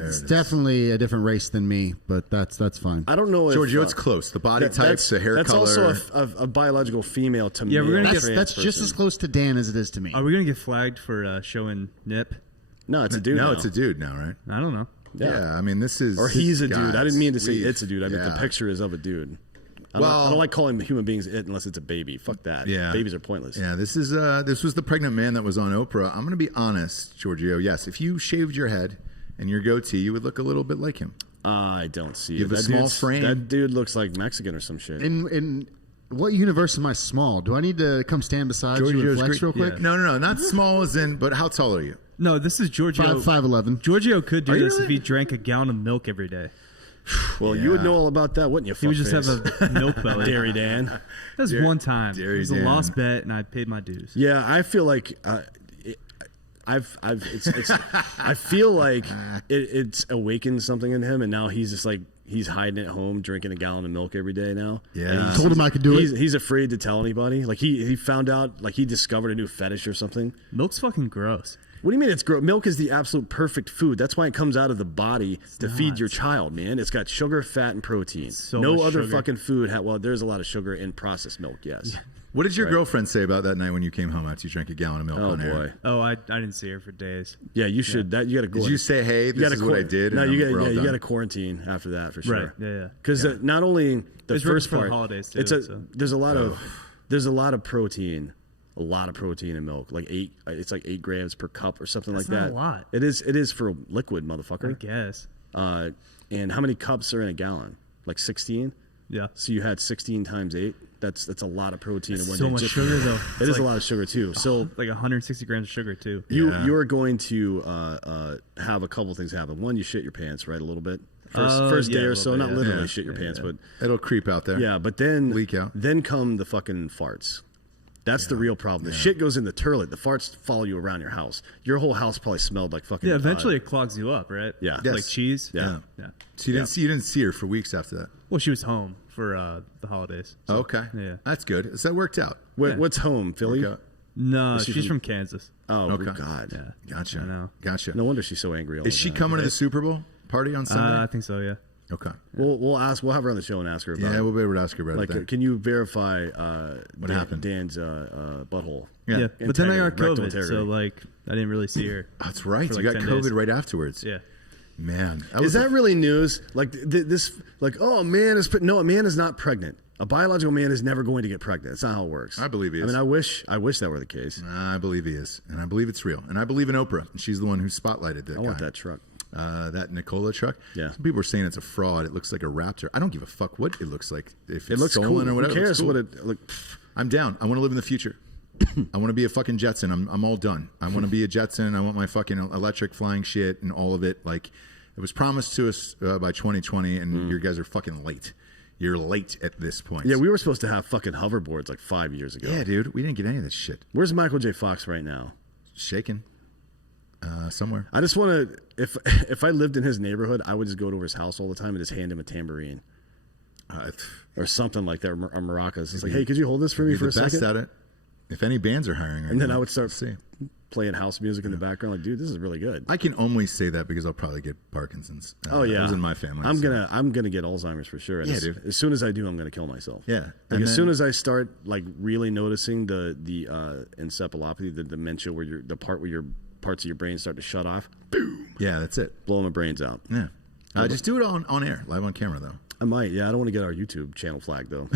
That's definitely a different race than me, but that's fine. I don't know if Georgia, it's close. The body types, the hair that's color. also a biological female to Yeah, male. we're gonna get- trans That's just person. as close to Dan as it is to me. Are we gonna get flagged for showing nip? No, it's a dude. No, now. it's a dude now, right? I don't know. Yeah. I mean, this is. Or he's a dude. I didn't mean to say we've- it's a dude. I meant yeah. the picture is of a dude. I Well- don't like calling human beings it unless it's a baby. Fuck that. Yeah. Babies are pointless. Yeah, this was the pregnant man that was on Oprah. I'm going to be honest, Giorgio. Yes, if you shaved your head and your goatee, you would look a little bit like him. I don't see You it. have a That small dude's- frame. That dude looks like Mexican or some shit. In what universe am I small? Do I need to come stand beside you and Giorgio's flex real quick? Yeah. No, not small as in, but how tall are you? No, this is Giorgio. 5'11". Giorgio could do Are you this if really? he drank a gallon of milk every day. Well, you would know all about that, wouldn't you? He would just have a milk belly. Dairy Dan. That was one time. It Dairy was a Dan. lost bet, and I paid my dues. Yeah, I feel like I feel like it's awakened something in him, and now he's just like he's hiding at home, drinking a gallon of milk every day now. Yeah. And he's- Told him I could do it. He's afraid to tell anybody. Like he found out, like he discovered a new fetish or something. Milk's fucking gross. What do you mean it's gross? Milk is the absolute perfect food. That's why it comes out of the body to feed your child, man. It's got sugar, fat, and protein. So no much other sugar. fucking food. Well, there's a lot of sugar in processed milk, yes. What did your girlfriend say about that night when you came home after you drank a gallon of milk Oh, on air? boy. Oh, I didn't see her for days. Yeah, you should. That you got to go. Did you say, hey, this is what I did? No, and you we're all got done? to quarantine after that for sure. Right, yeah. Because not only the It's right first before the part, holidays, too, it's so. there's a lot of protein, in milk. Like it's like 8 grams per cup or something That's like not that. a lot. It is for a liquid, I motherfucker. guess. And how many cups are in a gallon? Like 16. Yeah. So you had 16 times 8. That's a lot of protein in one So day. much Just- sugar, though. It It's is a like- lot of sugar too. So Like 160 grams of sugar, too. you are going to have a couple things happen. One, you shit your pants, right? A little bit. First yeah, day a or little so, bit, not yeah. literally Yeah. shit your pants, but It'll creep out there. yeah. But then Leak out. Then come the fucking farts. That's the real problem. The shit goes in the toilet. The farts follow you around your house. Your whole house probably smelled like fucking. Yeah, eventually it clogs you up, right? Yeah. Yes. Like cheese. Yeah. Yeah. So you didn't see her for weeks after that. Well, she was home for the holidays. So, Okay. Yeah. That's good. So that worked out. What's home, Philly? Okay. No, she she's from- from Kansas. Oh Okay. God. Yeah. Gotcha. I know. Gotcha. No wonder she's so angry. All Is the she time. coming to the Super Bowl? party on Sunday? I think so. Yeah. Okay. We'll have her on the show and ask her about Yeah, it. we'll be able to ask her about Like, it. Then. can you verify What happened? Dan's butthole? Yeah. But then I got Rectal COVID, integrity. so like I didn't really see her. That's right. For You like got 10 COVID days. right afterwards. Yeah. Man. Is that really news? Like this? Like, oh, a man is no, a man is not pregnant. A biological man is never going to get pregnant. That's not how it works. I believe he I is. mean, I wish that were the case. I believe he is, and I believe it's real, and I believe in Oprah. And she's the one who spotlighted that. I want guy. that truck. That Nikola truck. Yeah. Some people are saying it's a fraud. It looks like a Raptor. I don't give a fuck what it looks like. If It it's looks stolen cool. or whatever. Who it looks cares cool. what it look? I'm down. I want to live in the future. I want to be a fucking Jetson. I'm all done. I want to be a Jetson. I want my fucking electric flying shit and all of it. Like it was promised to us by 2020, and you guys are fucking late. You're late at this point. Yeah, we were supposed to have fucking hoverboards like 5 years ago. Yeah, dude. We didn't get any of this shit. Where's Michael J. Fox right now? Shaken. Somewhere. I just want to. If I lived in his neighborhood, I would just go to his house all the time and just hand him a tambourine or something like that, or maracas. It's like, hey, could you hold this for me Be for the a best second? at it. If any bands are hiring, right And then now, I would start see. playing house music in the background. Like, dude, this is really good. I can only say that because I'll probably get Parkinson's. Oh yeah, it was in my family. I'm so. gonna get Alzheimer's for sure. And Yeah, as, dude. as soon as I do, I'm gonna kill myself. Yeah, Like and as then- soon as I start like really noticing the encephalopathy, the dementia, where the part where your parts of your brain start to shut off, boom, Yeah, that's it. blowing my brains out. Yeah, just do it on air, live on camera though. I might. Yeah, I don't want to get our YouTube channel flagged though.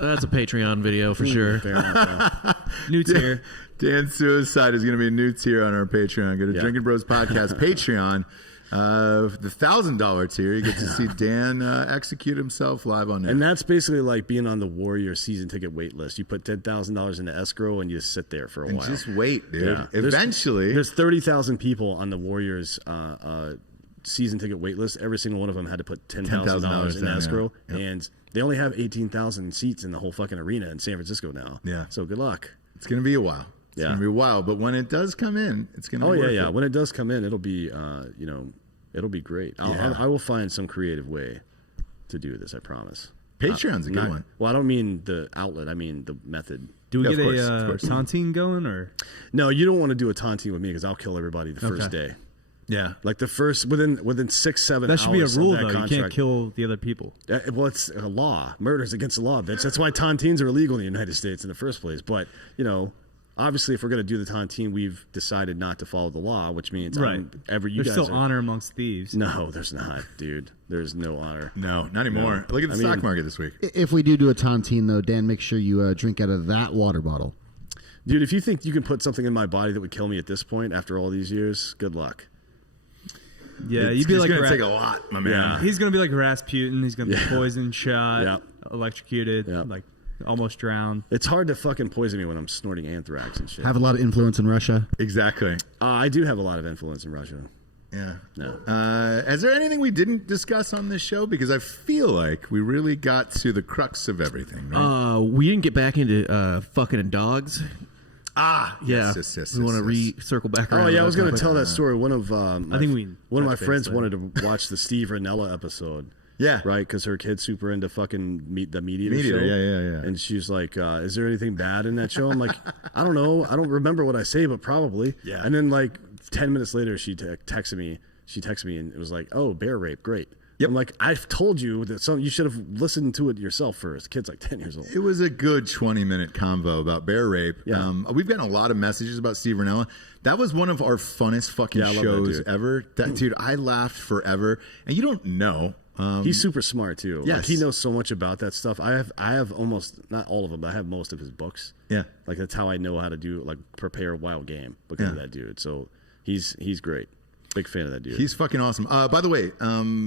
That's a Patreon video for sure. Fair enough, yeah. New tier. Dan Suicide is going to be a new tier on our Patreon. Go to Yeah. Drinkin' Bros Podcast Patreon. The $1,000 tier, you get to see Dan execute himself live on air. And that's basically like being on the Warrior season ticket wait list. You put $10,000 into escrow and you just sit there for a And while. just wait, dude. Yeah. Eventually, There's 30,000 people on the Warriors season ticket wait list. Every single one of them had to put $10,000 in down, escrow, yeah. Yep. and they only have 18,000 seats in the whole fucking arena in San Francisco now. Yeah. So good luck. it's going to be a while. It's Yeah. going to be a while, but when it does come in, it's going to Oh be yeah, worth yeah. it. When it does come in, it'll be it'll be great. Yeah. I will find some creative way to do this. I promise. Patreon's a good one. Well, I don't mean the outlet. I mean the method. Do we Yeah, of get course, of a course. tontine going or? No, you don't want to do a tontine with me because I'll kill everybody the first day. Yeah. Like the first within 6-7 That hours. should be a of rule that though. You contract. can't kill the other people. Well, it's a law. Murder's against the law, bitch. That's why tontines are illegal in the United States in the first place. But obviously, if we're going to do the tontine, we've decided not to follow the law, which means Right. you There's guys still are, honor amongst thieves. No, there's not, dude. There's no honor. No, not anymore. No. Look at the I stock mean- market this week. If we do a tontine, though, Dan, make sure you drink out of that water bottle. Dude, if you think you can put something in my body that would kill me at this point after all these years, good luck. Yeah, It's you'd be like going to Ra- take a lot, my man. Yeah. He's gonna be like Rasputin. He's gonna be Yeah. poisoned, shot, Yeah. electrocuted, Yeah. like almost drowned. It's hard to fucking poison me when I'm snorting anthrax and shit. Have a lot of influence in Russia. Exactly. I do have a lot of influence in Russia. Yeah. No. Is there anything we didn't discuss on this show? Because I feel like we really got to the crux of everything. Right? We didn't get back into fucking dogs. Yeah, yes, we want to yes. circle back Oh around. yeah, I to was that going to topic. tell that story. One of I think we one of my touched friends base wanted to watch the Steve Ranella episode. Yeah. Right, because her kid's super into fucking the media Meteor, show. yeah. And she's like, "Is there anything bad in that show?" I'm like, "I don't know. I don't remember what I say, but probably." Yeah. And then like 10 minutes later, she texted me. She texted me and it was like, "Oh, bear rape, great." Yep. I'm like, "I've told you that you should have listened to it yourself first." The kid's like 10 years old. It was a good 20-minute convo about bear rape. Yeah. We've gotten a lot of messages about Steve Ranella. That was one of our funnest fucking Yeah, I love that shows dude. ever. That dude, I laughed forever. And you don't know. He's super smart too. Yes. Like, he knows so much about that stuff. I have almost not all of them, but I have most of his books. Yeah. Like that's how I know how to do prepare a wild game because of Yeah. that dude. So he's great. Big fan of that dude. He's fucking awesome. By the way,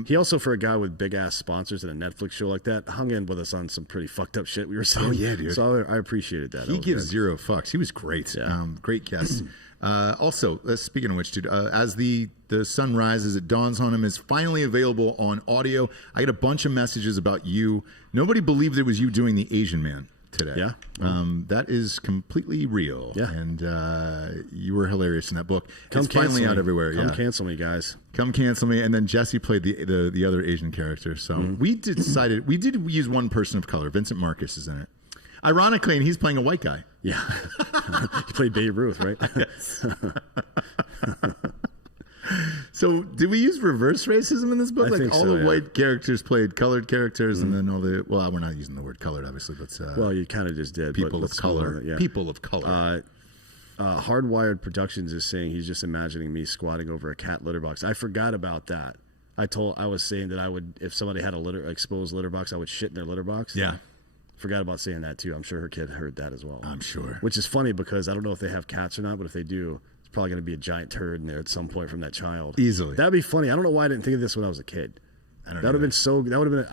He also, for a guy with big ass sponsors and a Netflix show like that, hung in with us on some pretty fucked up shit we were saying. Oh, yeah, dude. So I appreciated that. he That was gives good. zero fucks. He was great. Yeah. Great guest. Also, speaking of which, dude, as the sun rises, it dawns on him is finally available on audio. I got a bunch of messages about you. Nobody believed it was you doing the Asian Man today. Yeah. That is completely real. Yeah. And you were hilarious in that book. Come it's finally cancel out me. everywhere. Come yeah. cancel me, guys. Come cancel me. And then Jesse played the other Asian character. So we decided we did use one person of color. Vincent Marcus is in it. Ironically, and he's playing a white guy. Yeah. He played Babe Ruth, right? Yes. So, did we use reverse racism in this book? I Like think all so, the yeah. white characters played colored characters, and then all the we're not using the word colored, obviously, but Well, you kind of just did. but people of let's move color. on. Yeah. People of color. Hardwired Productions is saying he's just imagining me squatting over a cat litter box. I forgot about that. I was saying that I would, if somebody had a exposed litter box, I would shit in their litter box. Yeah. Forgot about saying that too. I'm sure her kid heard that as well. I'm sure. Which is funny because I don't know if they have cats or not, but if they do, it's probably going to be a giant turd in there at some point from that child. Easily. That'd be funny. I don't know why I didn't think of this when I was a kid. I don't That would have know. been so. That would have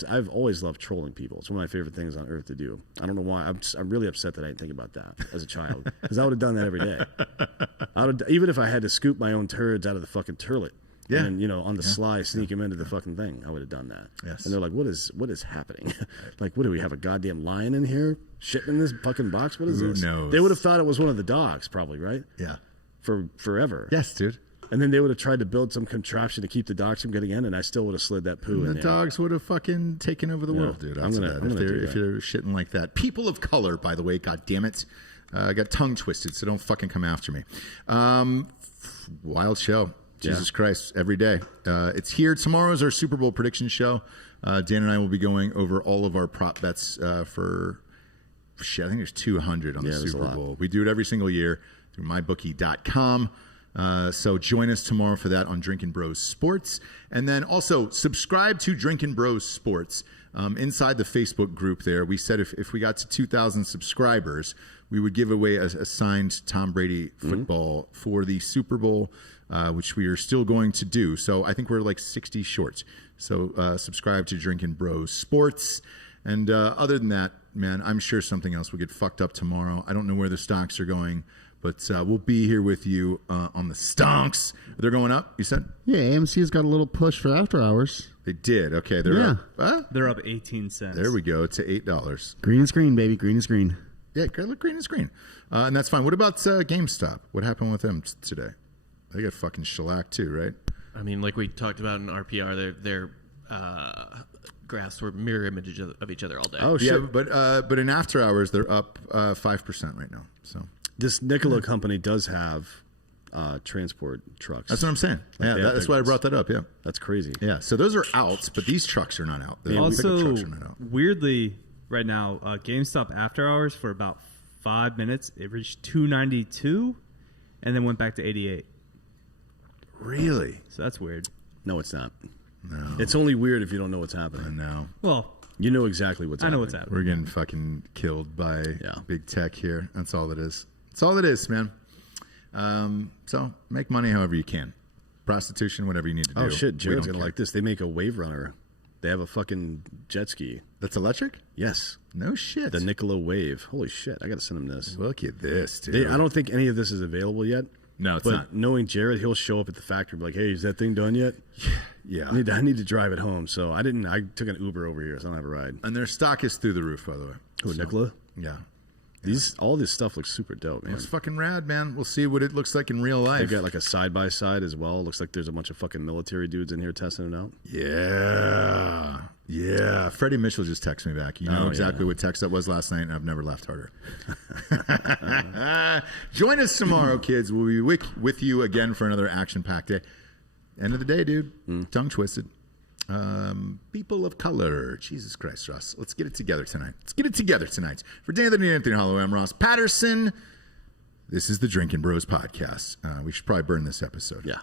been. I've always loved trolling people. It's one of my favorite things on earth to do. I don't know why. I'm really upset that I didn't think about that as a child because I would have done that every day. Even if I had to scoop my own turds out of the fucking turlet. Yeah. And on the sly, sneak them into the fucking thing. I would have done that. Yes. And they're like, "What is happening? Like, what do we have a goddamn lion in here shitting in this fucking box? What is Who this?" knows? They would have thought it was one of the dogs, probably, right? Yeah. For forever. Yes, dude. And then they would have tried to build some contraption to keep the dogs from getting in, and I still would have slid that poo in The there. dogs would have fucking taken over the Yeah. world, dude. I'm I'll say gonna that. do If that. you're shitting like that. People of color, by the way, god damn it. I got tongue twisted, so don't fucking come after me. Wild show. Jesus Christ, every day. It's here. Tomorrow's our Super Bowl prediction show. Dan and I will be going over all of our prop bets for, shit, I think there's 200 on the there's a Super lot. Bowl. We do it every single year through mybookie.com. So join us tomorrow for that on Drinkin' Bros Sports. And then also subscribe to Drinkin' Bros Sports. Inside the Facebook group there, we said if we got to 2,000 subscribers, we would give away a signed Tom Brady football for the Super Bowl, which we are still going to do. So I think we're like 60 short. So subscribe to Drinkin' Bros Sports. And other than that, man, I'm sure something else will get fucked up tomorrow. I don't know where the stocks are going. But we'll be here with you on the stonks. They're going up, you said? Yeah, AMC's got a little push for after hours. They did. Okay, they're up. They're up 18 cents. There we go, to $8. Green is green, baby. Green is green. Yeah, look, green is green. And that's fine. What about GameStop? What happened with them today? They got fucking shellacked too, right? I mean, like we talked about in RPR, their graphs were mirror images of each other all day. Oh, shit. Yeah, but in after hours, they're up 5% right now. So This Nikola company does have transport trucks. that's what I'm saying. Yeah, they have that's big why I ones. brought that up. Yeah. That's crazy. Yeah, so those are out, but these trucks are not out. The pickup Also, trucks are not out. weirdly, right now, GameStop after hours for about 5 minutes, it reached 292 and then went back to 88. Really? So that's weird. No, it's not. No. It's only weird if you don't know what's happening. No. Well, You know exactly what's I happening. know what's happening. We're getting fucking killed by Yeah. big tech here. That's all it is. That's all it is, man. So make money however you can. Prostitution, whatever you need to do. Oh, shit. We Jared's don't going to care. like this. They make a wave runner. They have a fucking jet ski. That's electric? Yes. No shit. The Nikola Wave. Holy shit. I got to send him this. Look at this, dude. I don't think any of this is available yet. No, it's but not. knowing Jared, he'll show up at the factory and be like, hey, is that thing done yet? Yeah. I need to drive it home. So I took an Uber over here, so I don't have a ride. And their stock is through the roof, by the way. Who, So, Nikola? Yeah. All this stuff looks super dope, man. It's fucking rad, man. We'll see what it looks like in real life. They've got like a side-by-side as well. Looks like there's a bunch of fucking military dudes in here testing it out. Yeah. Yeah. Freddie Mitchell just texted me back. You know exactly what text that was last night, and I've never laughed harder. Join us tomorrow, kids. We'll be with you again for another action-packed day. End of the day, dude. Tongue twisted. People of color. Jesus Christ, Ross. Let's get it together tonight. For Dan and Anthony Holloway, I'm Ross Patterson. This is the Drinkin' Bros podcast. We should probably burn this episode. Yeah.